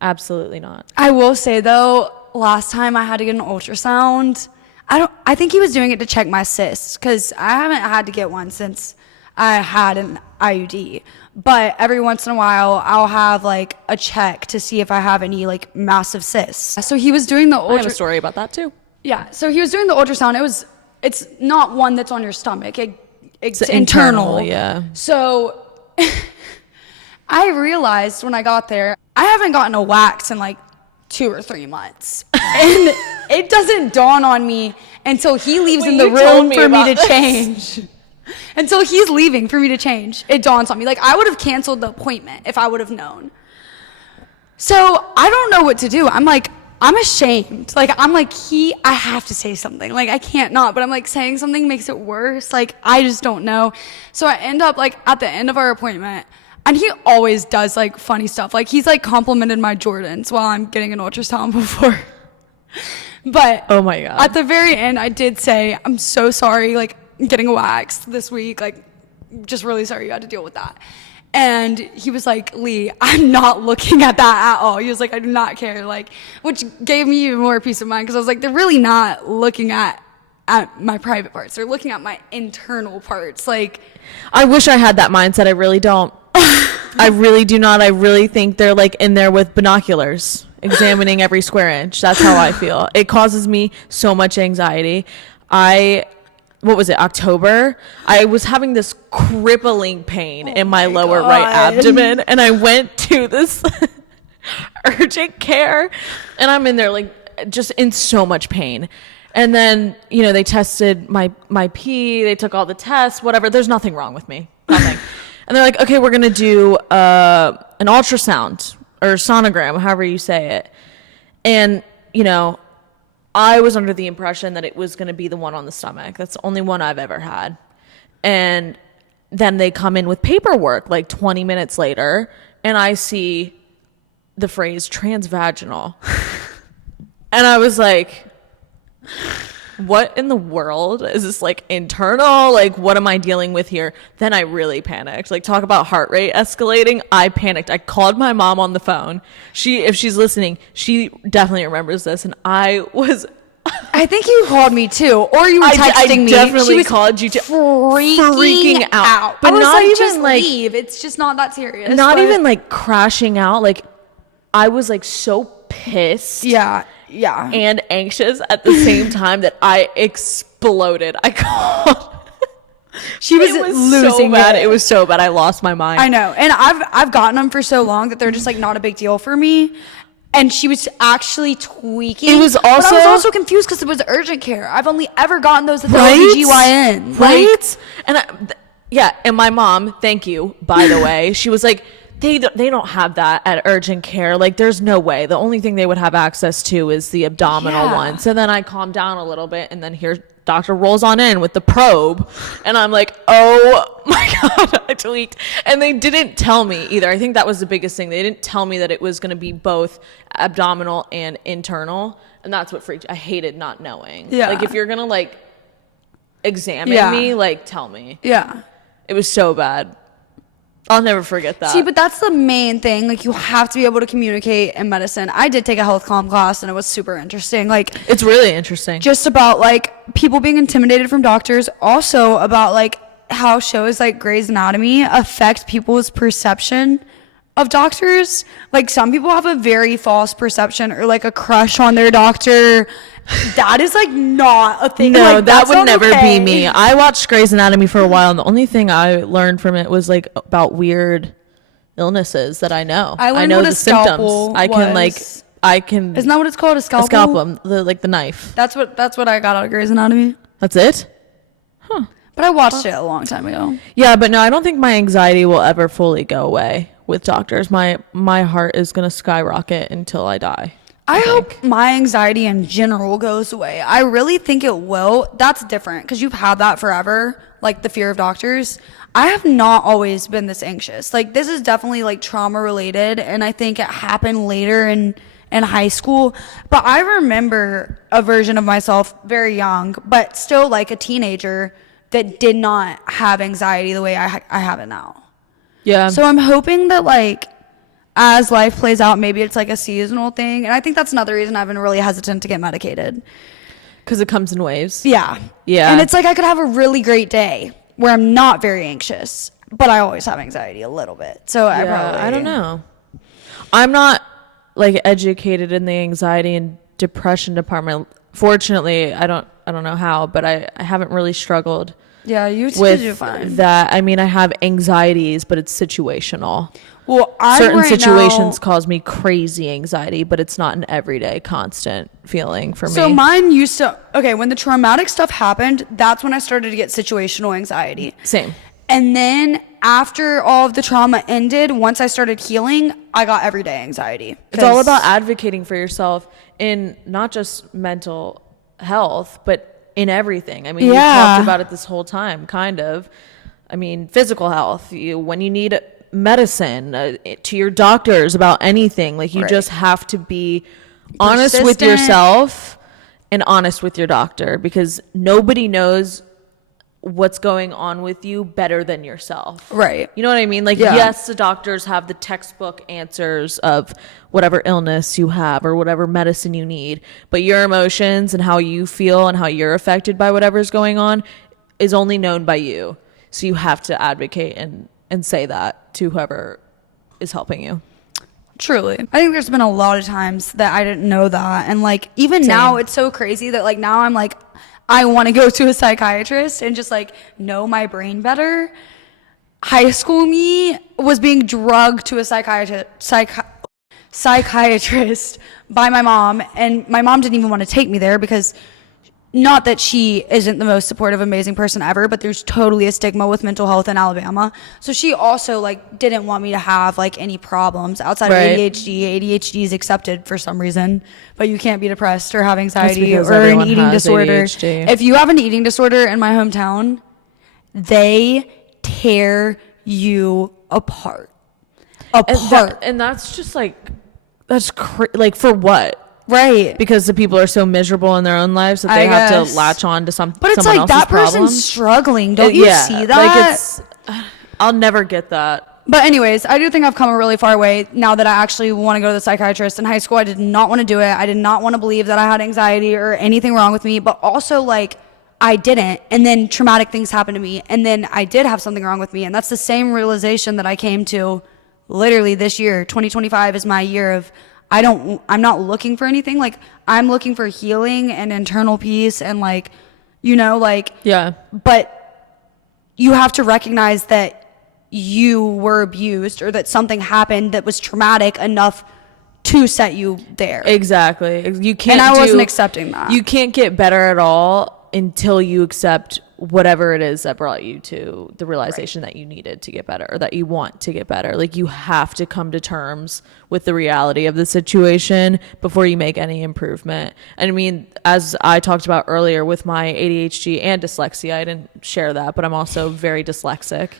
absolutely not. I will say though, last time I had to get an ultrasound, I think he was doing it to check my cysts, because I haven't had to get one since I had an IUD. But every once in a while, I'll have like a check to see if I have any like massive cysts. So he was doing the I have a story about that too. Yeah, so he was doing the ultrasound. It's not one that's on your stomach. It's internal. Yeah. So I realized when I got there, I haven't gotten a wax in like 2 or 3 months. And it doesn't dawn on me until he leaves in the room for me to change. Until he's leaving for me to change, it dawns on me. Like, I would have canceled the appointment if I would have known. So I don't know what to do. I'm ashamed. Like, I have to say something. Like, I can't not, but I'm like, saying something makes it worse. Like, I just don't know. So I end up like at the end of our appointment, and he always does like funny stuff. Like, he's like complimented my Jordans while I'm getting an ultrasound before. But oh my God. At the very end, I did say, I'm so sorry, like, getting a wax this week. Like, just really sorry you had to deal with that. And he was like, Lee, I'm not looking at that at all. He was like, I do not care. Like, which gave me even more peace of mind, because I was like, they're really not looking at my private parts. They're looking at my internal parts. Like, I wish I had that mindset. I really don't. I really do not. I really think they're like in there with binoculars, examining every square inch. That's how I feel. It causes me so much anxiety. What was it, October? I was having this crippling pain in my lower right abdomen, and I went to this urgent care, and I'm in there like just in so much pain. And then, you know, they tested my pee, they took all the tests, whatever. There's nothing wrong with me, nothing. And they're like, okay, we're gonna do an ultrasound or sonogram, however you say it. And, you know, I was under the impression that it was going to be the one on the stomach. That's the only one I've ever had. And then they come in with paperwork like 20 minutes later, and I see the phrase transvaginal. And I was like, what in the world? Is this like internal? Like, what am I dealing with here? Then I really panicked. Like, talk about heart rate escalating. I panicked. I called my mom on the phone. If she's listening, she definitely remembers this. And I think you called me too, or you were texting me. I definitely she was called you too. Freaking out. But I was not like, even just like, leave. It's just not that serious. Not even like crashing out. Like, I was like so pissed. Yeah. And anxious at the same time that I exploded. I called. She was losing so bad. It was so bad. I lost my mind. I know. And I've gotten them for so long that they're just like not a big deal for me. And she was actually tweaking. It was also, but I was also confused because it was urgent care. I've only ever gotten those at the OBGYN. Right? And and my mom, thank you, by the way, she was like, they don't have that at urgent care. Like, there's no way. The only thing they would have access to is the abdominal one. So then I calm down a little bit, and then here doctor rolls on in with the probe, and I'm like, oh my God, I tweaked. And they didn't tell me either. I think that was the biggest thing. They didn't tell me that it was going to be both abdominal and internal, and that's what freaked. I hated not knowing. Yeah. Like, if you're gonna like examine me, like, tell me. Yeah. It was so bad. I'll never forget that. See, but that's the main thing. Like, you have to be able to communicate in medicine. I did take a health comm class, and it was super interesting. Like, it's really interesting. just about like people being intimidated from doctors. Also about like how shows like Grey's Anatomy affect people's perception of doctors. Like, some people have a very false perception or like a crush on their doctor. That is like not a thing. No, like, that that's would not never okay. be me. I watched Grey's Anatomy for a while, and the only thing I learned from it was like about weird illnesses that I know. I learned know what the a scalpel symptoms. I can like was. I can Isn't that what it's called? A scalpel? scalpel like the knife. That's what I got out of Grey's Anatomy. That's it. But I watched it a long time ago. Yeah, but no, I don't think my anxiety will ever fully go away with doctors. My heart is gonna skyrocket until I die. I hope my anxiety in general goes away. I really think it will. That's different because you've had that forever, like the fear of doctors. I have not always been this anxious. Like, this is definitely like trauma related, and I think it happened later in high school. But I remember a version of myself very young, but still like a teenager, that did not have anxiety the way I have it now. Yeah. So I'm hoping that like as life plays out, maybe it's like a seasonal thing. And I think that's another reason I've been really hesitant to get medicated. Because it comes in waves. Yeah. Yeah. And it's like I could have a really great day where I'm not very anxious, but I always have anxiety a little bit. So I don't know. I'm not like educated in the anxiety and depression department. Fortunately, I don't know how, but I haven't really struggled Yeah, you do with fine. that. I mean, I have anxieties, but it's situational. Well, Certain right situations now, cause me crazy anxiety, but it's not an everyday constant feeling for so me. mine used to, okay, when the traumatic stuff happened, that's when I started to get situational anxiety. Same. And then after all of the trauma ended, once I started healing, I got everyday anxiety. It's all about advocating for yourself in not just mental health, but in everything. I mean, we've talked about it this whole time, kind of. I mean, physical health, when you need medicine, to your doctors about anything, like, you Right. just have to be honest with Persistent. yourself and honest with your doctor, because nobody knows what's going on with you better than yourself. Right. You know what I mean? Like, Yeah. yes, the doctors have the textbook answers of whatever illness you have or whatever medicine you need, but your emotions and how you feel and how you're affected by whatever's going on is only known by you. So you have to advocate and say that to whoever is helping you. Truly. I think there's been a lot of times that I didn't know that. And like, even now it's so crazy that like now I'm like, I want to go to a psychiatrist and just like know my brain better. High school me was being drugged to a psychiatrist by my mom, and my mom didn't even want to take me there because, not that she isn't the most supportive, amazing person ever, but there's totally a stigma with mental health in Alabama. So she also like didn't want me to have like any problems outside Right. of ADHD. ADHD is accepted for some reason, but you can't be depressed or have anxiety because or an everyone eating has disorder. ADHD. If you have an eating disorder in my hometown, they tear you apart. And that's just like, like, for what? Right. Because the people are so miserable in their own lives that I they have guess. to latch on to someone But it's else's like that person's problems. struggling. Don't you see that? Like, it's, I'll never get that. But anyways, I do think I've come a really far way now that I actually want to go to the psychiatrist. In high school, I did not want to do it. I did not want to believe that I had anxiety or anything wrong with me. But also, like, I didn't. And then traumatic things happened to me. And then I did have something wrong with me. And that's the same realization that I came to literally this year. 2025 is my year of I'm not looking for anything. Like, I'm looking for healing and internal peace and like, like, Yeah. but you have to recognize that you were abused or that something happened that was traumatic enough to set you there. Exactly. You can't. And I wasn't accepting that. You can't get better at all until you accept whatever it is that brought you to the realization that you needed to get better or that you want to get better. Like, you have to come to terms with the reality of the situation before you make any improvement. And I mean, as I talked about earlier with my ADHD and dyslexia, I didn't share that, but I'm also very dyslexic.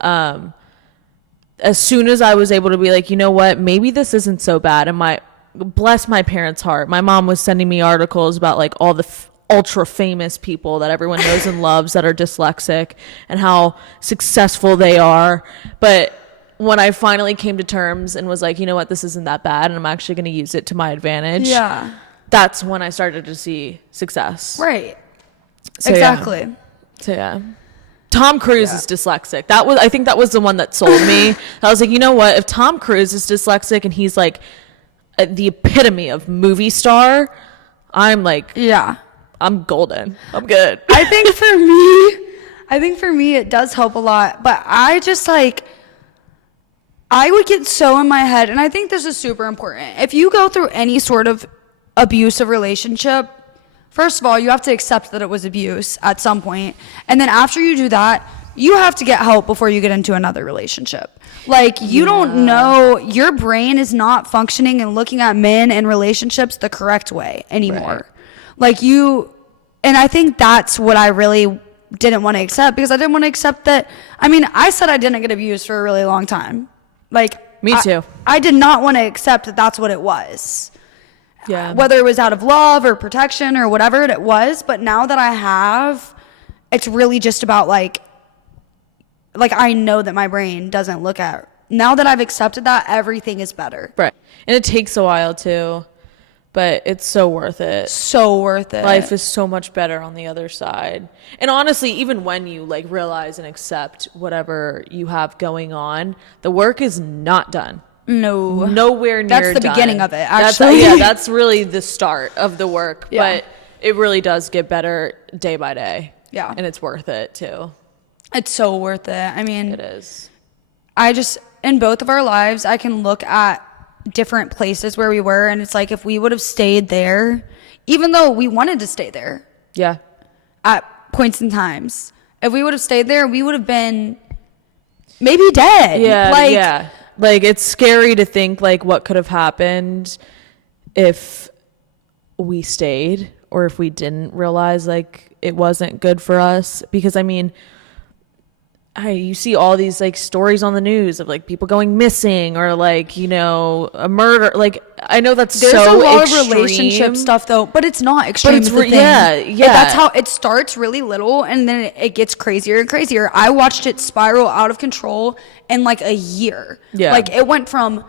As soon as I was able to be like, you know what, maybe this isn't so bad. And bless my parents' heart, my mom was sending me articles about like all the ultra famous people that everyone knows and loves that are dyslexic and how successful they are. But when I finally came to terms and was like, you know what, this isn't that bad and I'm actually going to use it to my advantage. Yeah. That's when I started to see success. Right. So, Exactly. So yeah. Tom Cruise is dyslexic. I think that was the one that sold me. I was like, you know what? If Tom Cruise is dyslexic and he's like the epitome of movie star, I'm like, Yeah. I'm golden. I'm good. I think for me it does help a lot, but I just like, I would get so in my head, and I think this is super important. If you go through any sort of abusive relationship, first of all, you have to accept that it was abuse at some point, and then after you do that, you have to get help before you get into another relationship. Like, you don't know, your brain is not functioning and looking at men and relationships the correct way anymore. Like, and I think that's what I really didn't want to accept, because I didn't want to accept that. I mean, I said I didn't get abused for a really long time. Like, Me too. I did not want to accept that that's what it was. Yeah. Whether it was out of love or protection or whatever it was. But now that I have, it's really just about like I know that my brain doesn't look at. Now that I've accepted that, everything is better. Right. And it takes a while too, but it's so worth it. So worth it. Life is so much better on the other side. And honestly, even when you like realize and accept whatever you have going on, the work is not done. No. Nowhere near That's the done. beginning of it, actually. That's really the start of the work. Yeah. But it really does get better day by day. Yeah. And it's worth it too. It's so worth it. I mean, It is. in both of our lives, I can look at different places where we were, and it's like, if we would have stayed there, even though we wanted to stay there Yeah. at points in times, if we would have stayed there, we would have been maybe dead. Yeah. Yeah. Like, it's scary to think like what could have happened if we stayed or if we didn't realize like it wasn't good for us. Because I mean, you see all these like stories on the news of like people going missing or like, you know, a murder. Like, I know there's so a lot extreme. of relationship stuff though, but it's not extreme. But it's is the thing. yeah. That's how it starts, really little, and then it gets crazier and crazier. I watched it spiral out of control in like a year. Yeah. Like, it went from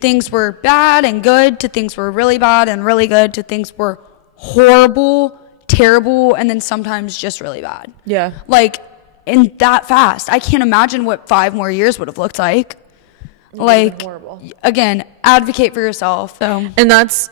things were bad and good to things were really bad and really good to things were horrible, terrible, and then sometimes just really bad. Yeah. Like, in that fast. I can't imagine what 5 more years would have looked like. Like, horrible. Again, advocate for yourself. So And it's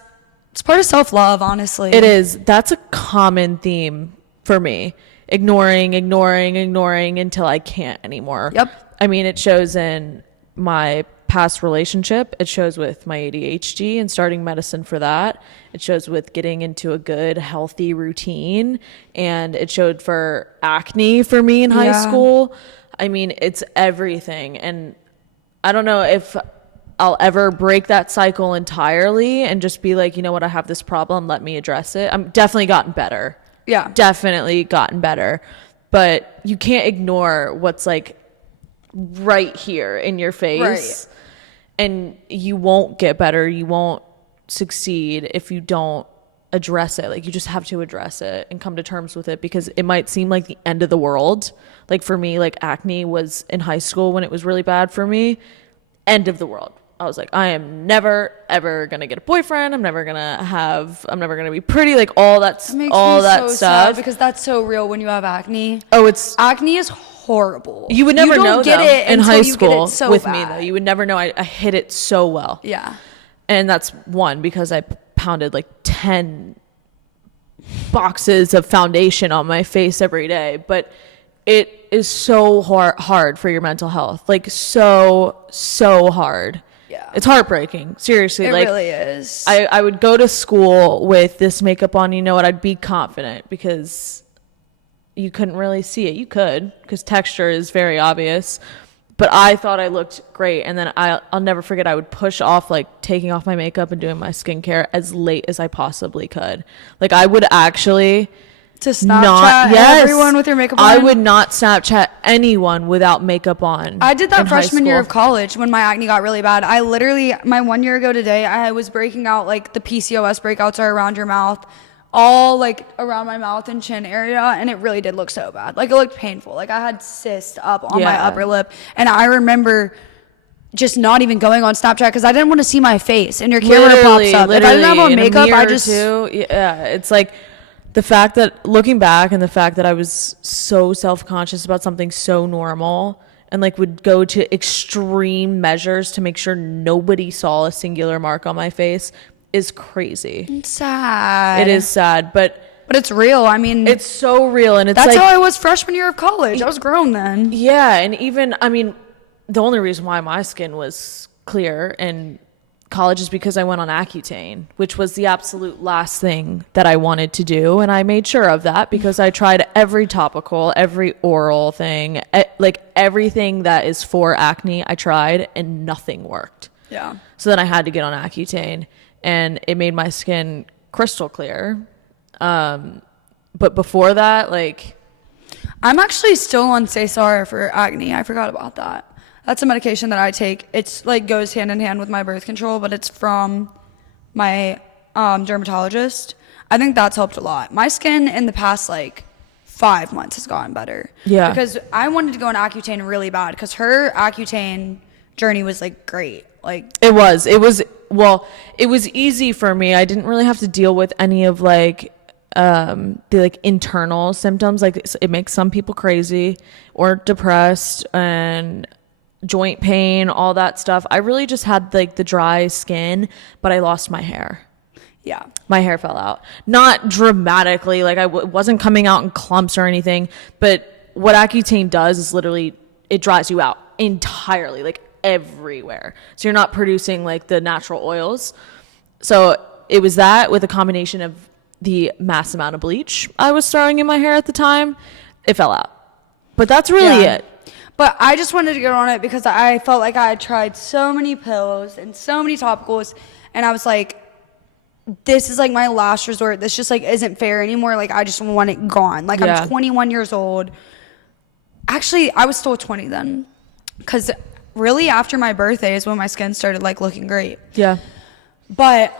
part of self-love, honestly. it is. That's a common theme for me. Ignoring until I can't anymore. Yep. I mean, it shows in my past relationship. It shows with my ADHD and starting medicine for that. It shows with getting into a good, healthy routine. And it showed for acne for me in high school. I mean, it's everything. And I don't know if I'll ever break that cycle entirely and just be like, you know what, I have this problem, let me address it. I'm definitely gotten better. Yeah. Definitely gotten better. But you can't ignore what's like right here in your face. Right. And you won't get better. You won't succeed if you don't address it. Like, you just have to address it and come to terms with it, because it might seem like the end of the world. Like, for me, like, acne was in high school when it was really bad for me. End of the world. I was like, I am never ever gonna get a boyfriend. I'm never gonna be pretty. Like, all that Makes all me that so stuff. sad, because that's so real when you have acne. Oh, it's Acne is horrible. you would never don't know get though, it in until high you get school it so with bad. me though. You would never know. I hid it so well. Yeah. And that's one because I pounded like 10 boxes of foundation on my face every day. But it is so hard for your mental health. Like, so hard. Yeah. It's heartbreaking. Seriously. It like, really is. I would go to school with this makeup on. You know what? I'd be confident because you couldn't really see it. You could, because texture is very obvious. But I thought I looked great. And then I'll never forget, I would push off, like, taking off my makeup and doing my skincare as late as I possibly could. Like, I would actually To Snapchat everyone with your makeup on? I would not Snapchat anyone without makeup on. I did that in high freshman year school. of college when my acne got really bad. I literally, my 1 year ago today, I was breaking out, like, the PCOS breakouts are around your mouth, all, like, around my mouth and chin area, and it really did look so bad. Like, it looked painful. Like, I had cysts up on my Yeah. upper lip, and I remember just not even going on Snapchat because I didn't want to see my face, and your camera pops up. If I didn't have on in a makeup, I mirror just... too. Yeah, it's like the fact that, looking back, and the fact that I was so self-conscious about something so normal, and like would go to extreme measures to make sure nobody saw a singular mark on my face is crazy. It's sad. It is sad, but it's real. I mean... it's so real. And it's That's like, how I was freshman year of college. I was grown then. yeah, and even, I mean, the only reason why my skin was clear in college is because I went on Accutane, which was the absolute last thing that I wanted to do, and I made sure of that because I tried every topical, every oral thing, like everything that is for acne, I tried, and nothing worked. Yeah. So then I had to get on Accutane, and it made my skin crystal clear. But before that, like... I'm actually still on Cesar for acne. I forgot about that. That's a medication that I take. It's like goes hand in hand with my birth control, but it's from my dermatologist. I think that's helped a lot. My skin in the past like 5 months has gotten better. Yeah. Because I wanted to go on Accutane really bad because her Accutane journey was like great. Like It was easy for me. I didn't really have to deal with any of like the like internal symptoms. Like it makes some people crazy or depressed and joint pain, all that stuff. I really just had like the dry skin, but I lost my hair. yeah. My hair fell out. Not dramatically, like it wasn't coming out in clumps or anything, but what Accutane does is literally it dries you out entirely, like everywhere. So you're not producing like the natural oils. So it was that with a combination of the mass amount of bleach I was throwing in my hair at the time. It fell out. But that's really Yeah. it. But I just wanted to get on it because I felt like I had tried so many pills and so many topicals, and I was like, this is like my last resort. This just like isn't fair anymore. Like I just want it gone. Like Yeah. I'm 21 years old. Actually, I was still 20 then, because really after my birthday is when my skin started like looking great. Yeah. But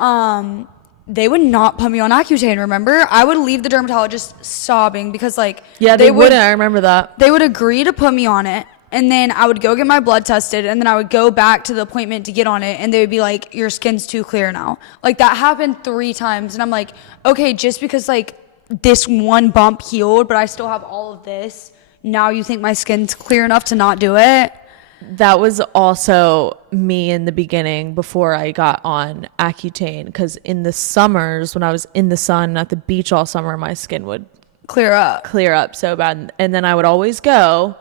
they would not put me on Accutane, remember? I would leave the dermatologist sobbing because like Yeah, they wouldn't. I remember that. they would agree to put me on it, and then I would go get my blood tested, and then I would go back to the appointment to get on it, and they would be like, your skin's too clear now. Like that happened 3 times, and I'm like, okay, just because like this one bump healed, but I still have all of this, now you think my skin's clear enough to not do it? That was also me in the beginning before I got on Accutane, because in the summers when I was in the sun at the beach all summer, my skin would Clear up. clear up so bad. And then I would always go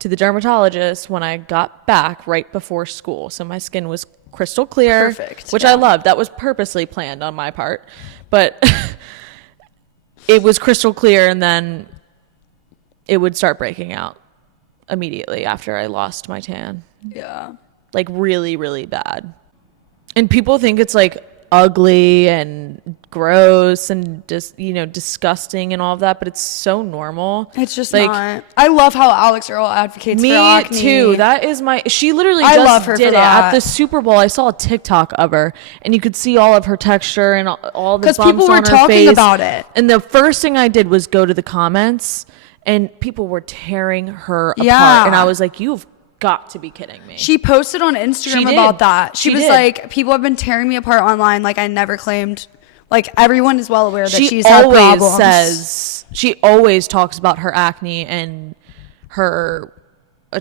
to the dermatologist when I got back right before school. So my skin was crystal clear, Perfect, which yeah. I loved. That was purposely planned on my part. But it was crystal clear, and then it would start breaking out immediately after I lost my tan. Yeah. Like really, really bad. And people think it's like ugly and gross and just, you know, disgusting and all of that, but it's so normal. It's just like not. I love how Alex Earl advocates me for acne. too. That is my. She literally I just love her for did it that. at the Super Bowl. I saw a TikTok of her, and you could see all of her texture and all the 'Cause bumps people were on her talking face. about it. And the first thing I did was go to the comments, and people were tearing her Yeah. apart. And I was like, "You've got to be kidding me." She posted on Instagram She did. about that. She was did. like, people have been tearing me apart online. Like I never claimed. Like everyone is well aware that She she's had always problems. says, she always talks about her acne and her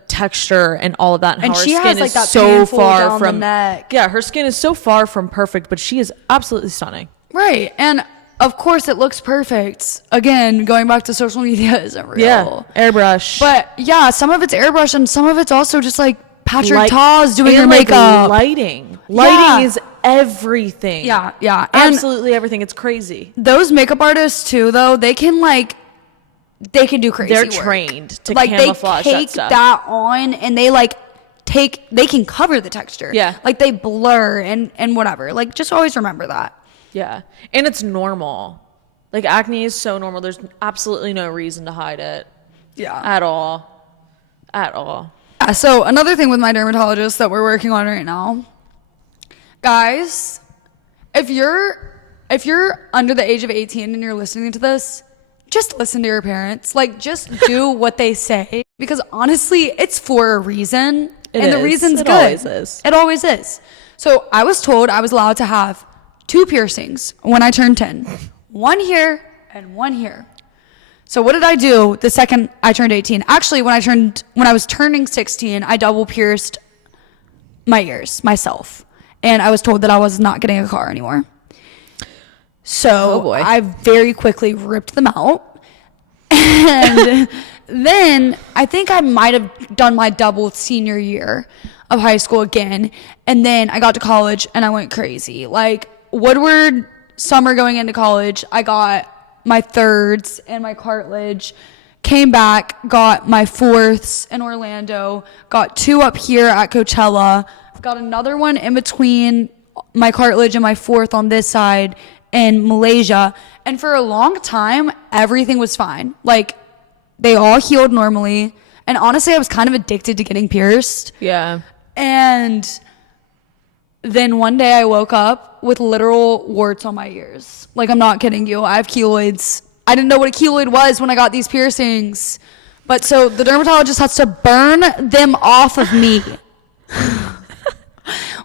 texture and all of that, And how she her has, skin like, is that so painful far down the from neck. Yeah, her skin is so far from perfect, but she is absolutely stunning. Right. And of course it looks perfect. Again, going back to social media isn't real. Yeah, airbrush. But yeah, some of it's airbrush and some of it's also just like Patrick Light- Taz doing and, your like, makeup. lighting Yeah. is everything. Yeah, yeah. And Absolutely everything. It's crazy. those makeup artists too, though, they can like they can do crazy They're work. trained to like camouflage they take that stuff. on and they can cover the texture. Yeah. Like they blur and whatever. Like just always remember that. Yeah. And it's normal. Like acne is so normal. There's absolutely no reason to hide it Yeah. at all. At all. So another thing with my dermatologist that we're working on right now, guys, if you're under the age of 18 and you're listening to this, just listen to your parents. Like just do what they say, because honestly, it's for a reason. It and the is. reason's It good. always is. It always is. So I was told I was allowed to have 2 piercings when I turned 10. One here and one here. So what did I do the second I turned 18? Actually, when I was turning 16, I double pierced my ears myself. And I was told that I was not getting a car anymore. So Oh, boy. I very quickly ripped them out. And then I think I might have done my double senior year of high school again. And then I got to college and I went crazy. Like Woodward summer going into college, I got my thirds and my cartilage. Came back, got my fourths in Orlando, got 2 up here at Coachella, got another one in between my cartilage and my fourth on this side in Malaysia. And for a long time, everything was fine. Like, they all healed normally. And honestly, I was kind of addicted to getting pierced. Yeah. And then one day I woke up with literal warts on my ears. Like, I'm not kidding you. I have keloids. I didn't know what a keloid was when I got these piercings. But so the dermatologist has to burn them off of me.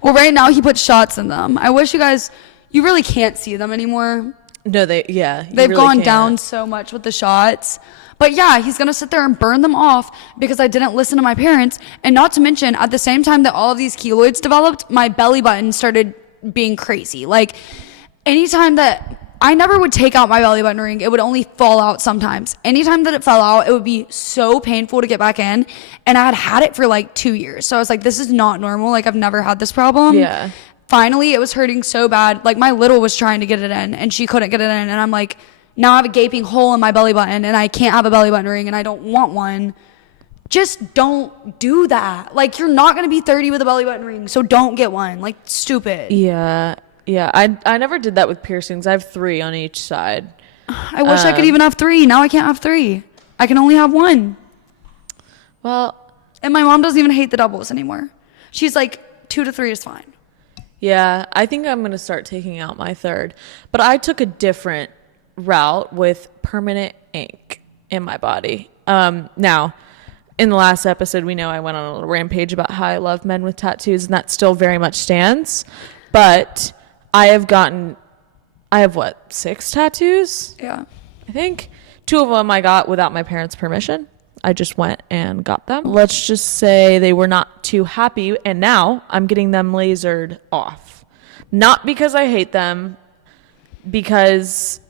Well, right now he puts shots in them. I wish you really can't see them anymore. No, you They've really gone can't. down so much with the shots. But yeah, he's going to sit there and burn them off because I didn't listen to my parents. And not to mention, at the same time that all of these keloids developed, my belly button started being crazy. Like, anytime that I never would take out my belly button ring, it would only fall out sometimes. Anytime that it fell out, it would be so painful to get back in. And I had it for like 2 years. So I was like, this is not normal. Like, I've never had this problem. Yeah. Finally, it was hurting so bad. Like, my little was trying to get it in and she couldn't get it in. And I'm like, now I have a gaping hole in my belly button and I can't have a belly button ring and I don't want one. Just don't do that. Like, you're not going to be 30 with a belly button ring, so don't get one. Like, stupid. Yeah. Yeah. I never did that with piercings. I have 3 on each side. I wish I could even have 3. Now I can't have 3. I can only have 1. Well, And my mom doesn't even hate the doubles anymore. She's like, 2 to 3 is fine. yeah, I think I'm going to start taking out my 3rd. But I took a different route with permanent ink in my body. Now, in the last episode, we know I went on a little rampage about how I love men with tattoos, and that still very much stands. But I have what, 6 tattoos? Yeah. I think 2 of them I got without my parents' permission. I just went and got them. Let's just say they were not too happy, and now I'm getting them lasered off. Not because I hate them, because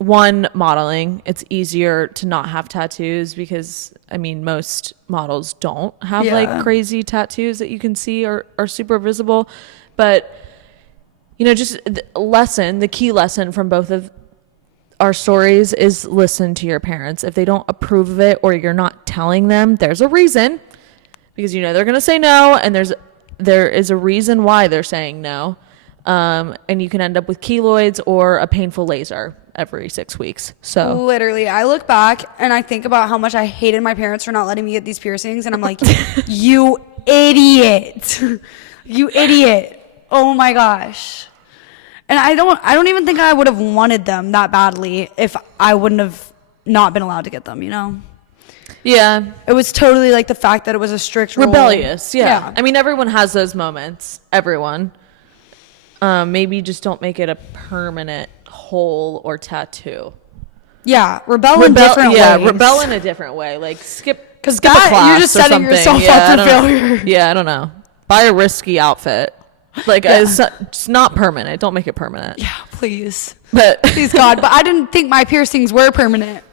modeling, it's easier to not have tattoos because, I mean, most models don't have like crazy tattoos that you can see or are super visible. But, you know, just the key lesson from both of our stories is listen to your parents. If they don't approve of it or you're not telling them, there's a reason, because you know they're going to say no, and there is a reason why they're saying no. And you can end up with keloids or a painful laser every 6 weeks. So Literally, I look back and I think about how much I hated my parents for not letting me get these piercings, and I'm like, you idiot. You idiot. Oh my gosh. And I don't even think I would have wanted them that badly if I wouldn't have not been allowed to get them, you know? yeah, It was totally like the fact that it was a strict rule. rebellious. Yeah. I mean, everyone has those moments. Everyone. Maybe just don't make it a permanent hole or tattoo. Yeah, rebel in different ways. Yeah, rebel in a different way. Like skip a that, class you're just or setting something. yourself Yeah, up I for don't know. failure. Yeah, I don't know. Buy a risky outfit. Like it's not permanent. Don't make it permanent. Yeah, please. But Please God. But I didn't think my piercings were permanent.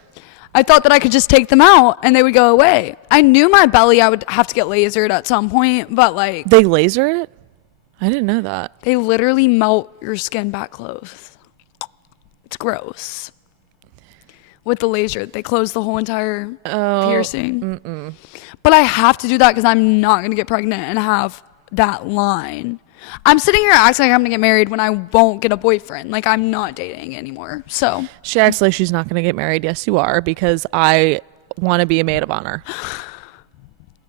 I thought that I could just take them out and they would go away. I knew my belly I would have to get lasered at some point, but like they laser it? I didn't know that. they literally melt your skin back close. It's gross. with the laser. They close the whole entire piercing. But I have to do that because I'm not going to get pregnant and have that line. I'm sitting here acting like I'm going to get married when I won't get a boyfriend. Like, I'm not dating anymore. So She acts like she's not going to get married. Yes, you are, because I want to be a maid of honor.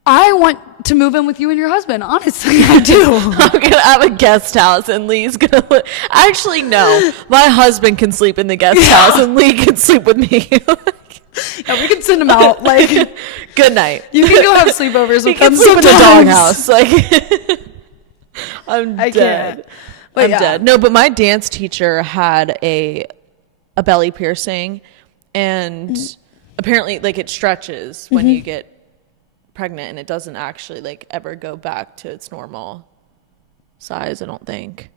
I want to move in with you and your husband. Honestly, I do. I'm going to have a guest house and Lee's going to... Actually, no. My husband can sleep in the guest house and Lee can sleep with me. Yeah, we can send him out. Like, good night. you can go have sleepovers He with can them sleep in the sometimes. doghouse. Like, I dead. can't. But I'm yeah. dead. No, but my dance teacher had a belly piercing, and apparently, like, it stretches when you get pregnant, and it doesn't actually like ever go back to its normal size. I don't think.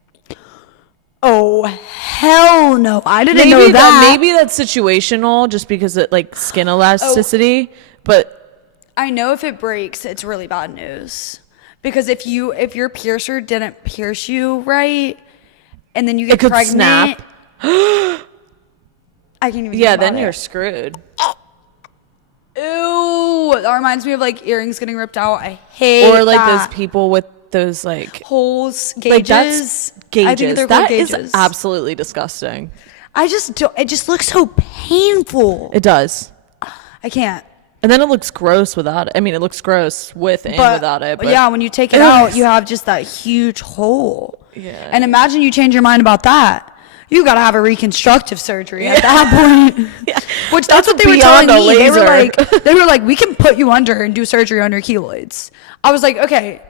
Oh, hell no. I didn't know Maybe that. maybe that's situational, just because it like skin elasticity. But I know if it breaks, it's really bad news. Because if your piercer didn't pierce you right, and then you get it could pregnant, snap. I can't even. Yeah, think then about you're it. screwed. Ew, that reminds me of like earrings getting ripped out. I hate Or like that. those people with those like Holes, gauges. like that's gauges. I think they're called That is gauges. absolutely disgusting. I just don't. It just looks so painful. It does. I can't. And then it looks gross without it. I mean, it looks gross with and without it. But yeah, when you take it out, you have just that huge hole. Yeah. And imagine you change your mind about that. You got to have a reconstructive surgery at that point. Yeah. Which that's what they were beyond telling a me. laser. They were like, we can put you under and do surgery on your keloids. I was like, okay,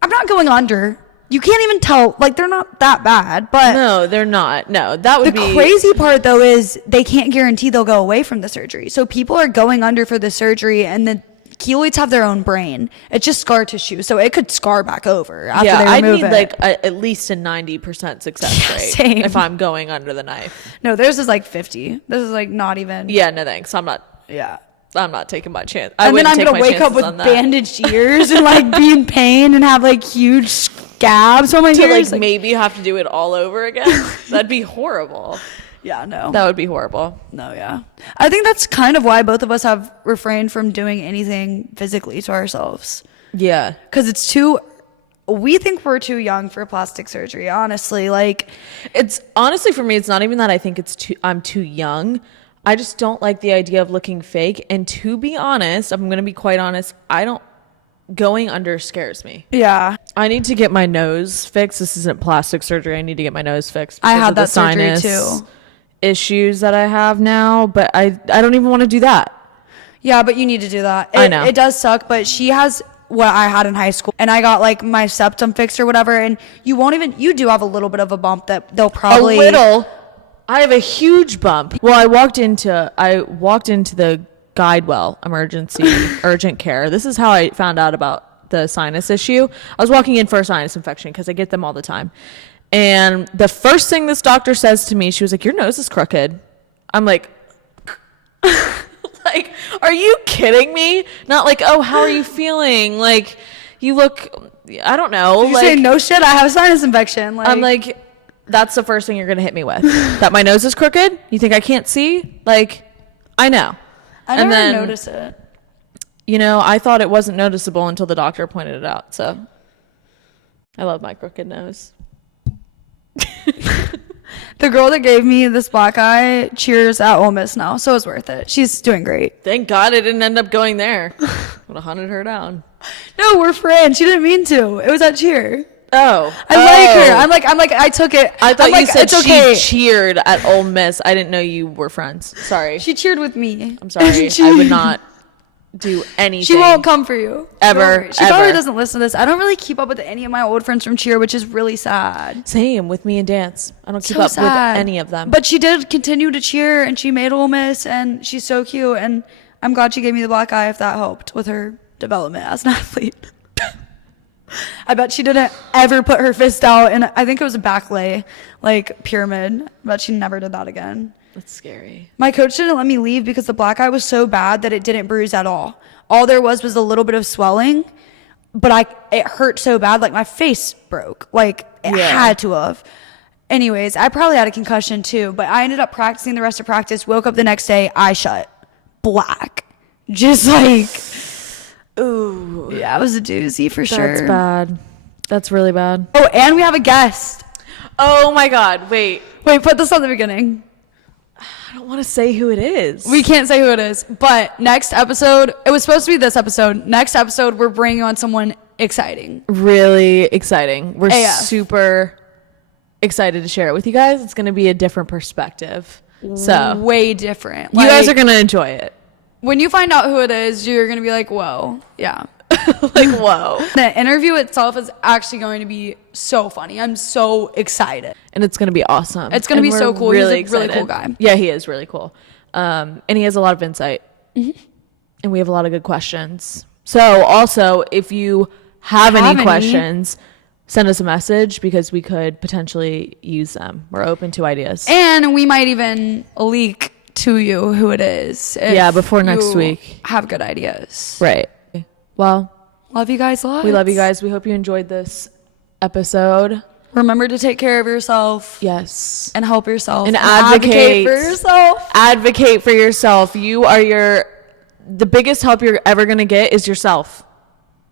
I'm not going under. You can't even tell. Like, they're not that bad. But No, they're not. No, that would the be crazy part, though, is they can't guarantee they'll go away from the surgery. So people are going under for the surgery, and the keloids have their own brain. It's just scar tissue, so it could scar back over after Yeah, they I remove need it. like at least a 90% success rate same. if I'm going under the knife. No, theirs is like 50. This is like not even. Yeah, no thanks. I'm not taking my chance. I And then wouldn't I'm take gonna my wake up chances with on that. bandaged ears and like be in pain and have like huge scabs on my to ears. like maybe have to do it all over again. That'd be horrible. yeah, no. That would be horrible. No, yeah. I think that's kind of why both of us have refrained from doing anything physically to ourselves. Yeah. Because we think we're too young for plastic surgery, honestly. Like, It's honestly for me, it's not even that I think I'm too young. I just don't like the idea of looking fake. And to be honest, I'm going to be quite honest, going under scares me. yeah. I need to get my nose fixed. This isn't plastic surgery. I need to get my nose fixed. I because had of the that surgery sinus too. issues that I have now, but I don't even want to do that. Yeah, but you need to do that. I know. It does suck, but she has what I had in high school. And I got like my septum fixed or whatever. And you do have a little bit of a bump that they'll probably. A little. I have a huge bump. Well, I walked into the Guidewell emergency urgent care. This is how I found out about the sinus issue. I was walking in for a sinus infection because I get them all the time. And the first thing this doctor says to me, she was like, "Your nose is crooked." I'm like, like, are you kidding me? Not like, "Oh, how are you feeling?" Like, you look, I don't know. You say, no shit, I have a sinus infection. Like, I'm like, that's the first thing you're going to hit me with. That my nose is crooked? You think I can't see? Like, I know. I and never then, noticed it. You know, I thought it wasn't noticeable until the doctor pointed it out. So I love my crooked nose. The girl that gave me this black eye cheers at Ole Miss now, so it's worth it. She's doing great. Thank God I didn't end up going there. Would have hunted her down. No, we're friends. She didn't mean to. It was at cheer. Oh. I like her. I'm like, I took it. I thought I'm you like, said it's okay. she cheered at Ole Miss. I didn't know you were friends. Sorry. She cheered with me. I'm sorry. I would not do anything. She won't come for you. Ever, Don't worry. She probably ever. doesn't listen to this. I don't really keep up with any of my old friends from cheer, which is really sad. Same with me and dance. I don't keep So up sad. with any of them. But she did continue to cheer, and she made Ole Miss, and she's so cute. And I'm glad she gave me the black eye if that helped with her development as an athlete. I bet she didn't ever put her fist out, and I think it was a back lay, like pyramid. But she never did that again. That's scary. My coach didn't let me leave because the black eye was so bad that it didn't bruise at all. All there was a little bit of swelling, but it hurt so bad, like my face broke. Like it Yeah. had to have. Anyways, I probably had a concussion too, but I ended up practicing the rest of practice, woke up the next day, eye shut, black. Just like, ooh. Yeah, it was a doozy for sure. That's bad. That's really bad. Oh, and we have a guest. Oh my God. Wait. Wait, put this on the beginning. I don't want to say who it is. We can't say who it is, but next episode, it was supposed to be this episode. Next episode, we're bringing on someone exciting. Really exciting. We're AF. super excited to share it with you guys. It's going to be a different perspective. So Way different. you guys are going to enjoy it. When you find out who it is, you're going to be like, whoa. Yeah. Like, whoa. The interview itself is actually going to be so funny. I'm so excited. And it's going to be awesome. It's gonna And be so we're cool. He's a really excited. cool guy. Yeah, he is really cool. And he has a lot of insight. Mm-hmm. And we have a lot of good questions. So also, if you have any questions, send us a message because we could potentially use them. We're open to ideas. And we might even leak to you who it is. if Yeah, before next you week. Have good ideas. Right. Well, Love you guys lots. we love you guys. We hope you enjoyed this episode. Remember to take care of yourself Yes. and help yourself. And advocate for yourself. Advocate for yourself. You are the biggest help you're ever going to get is yourself.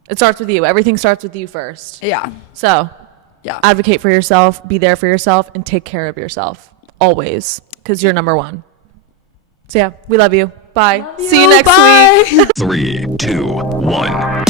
It starts with you. Everything starts with you first. Yeah. So Yeah. advocate for yourself, be there for yourself, and take care of yourself always because you're number one. So yeah, we love you. Bye. See you next Bye. week. 3, 2, 1.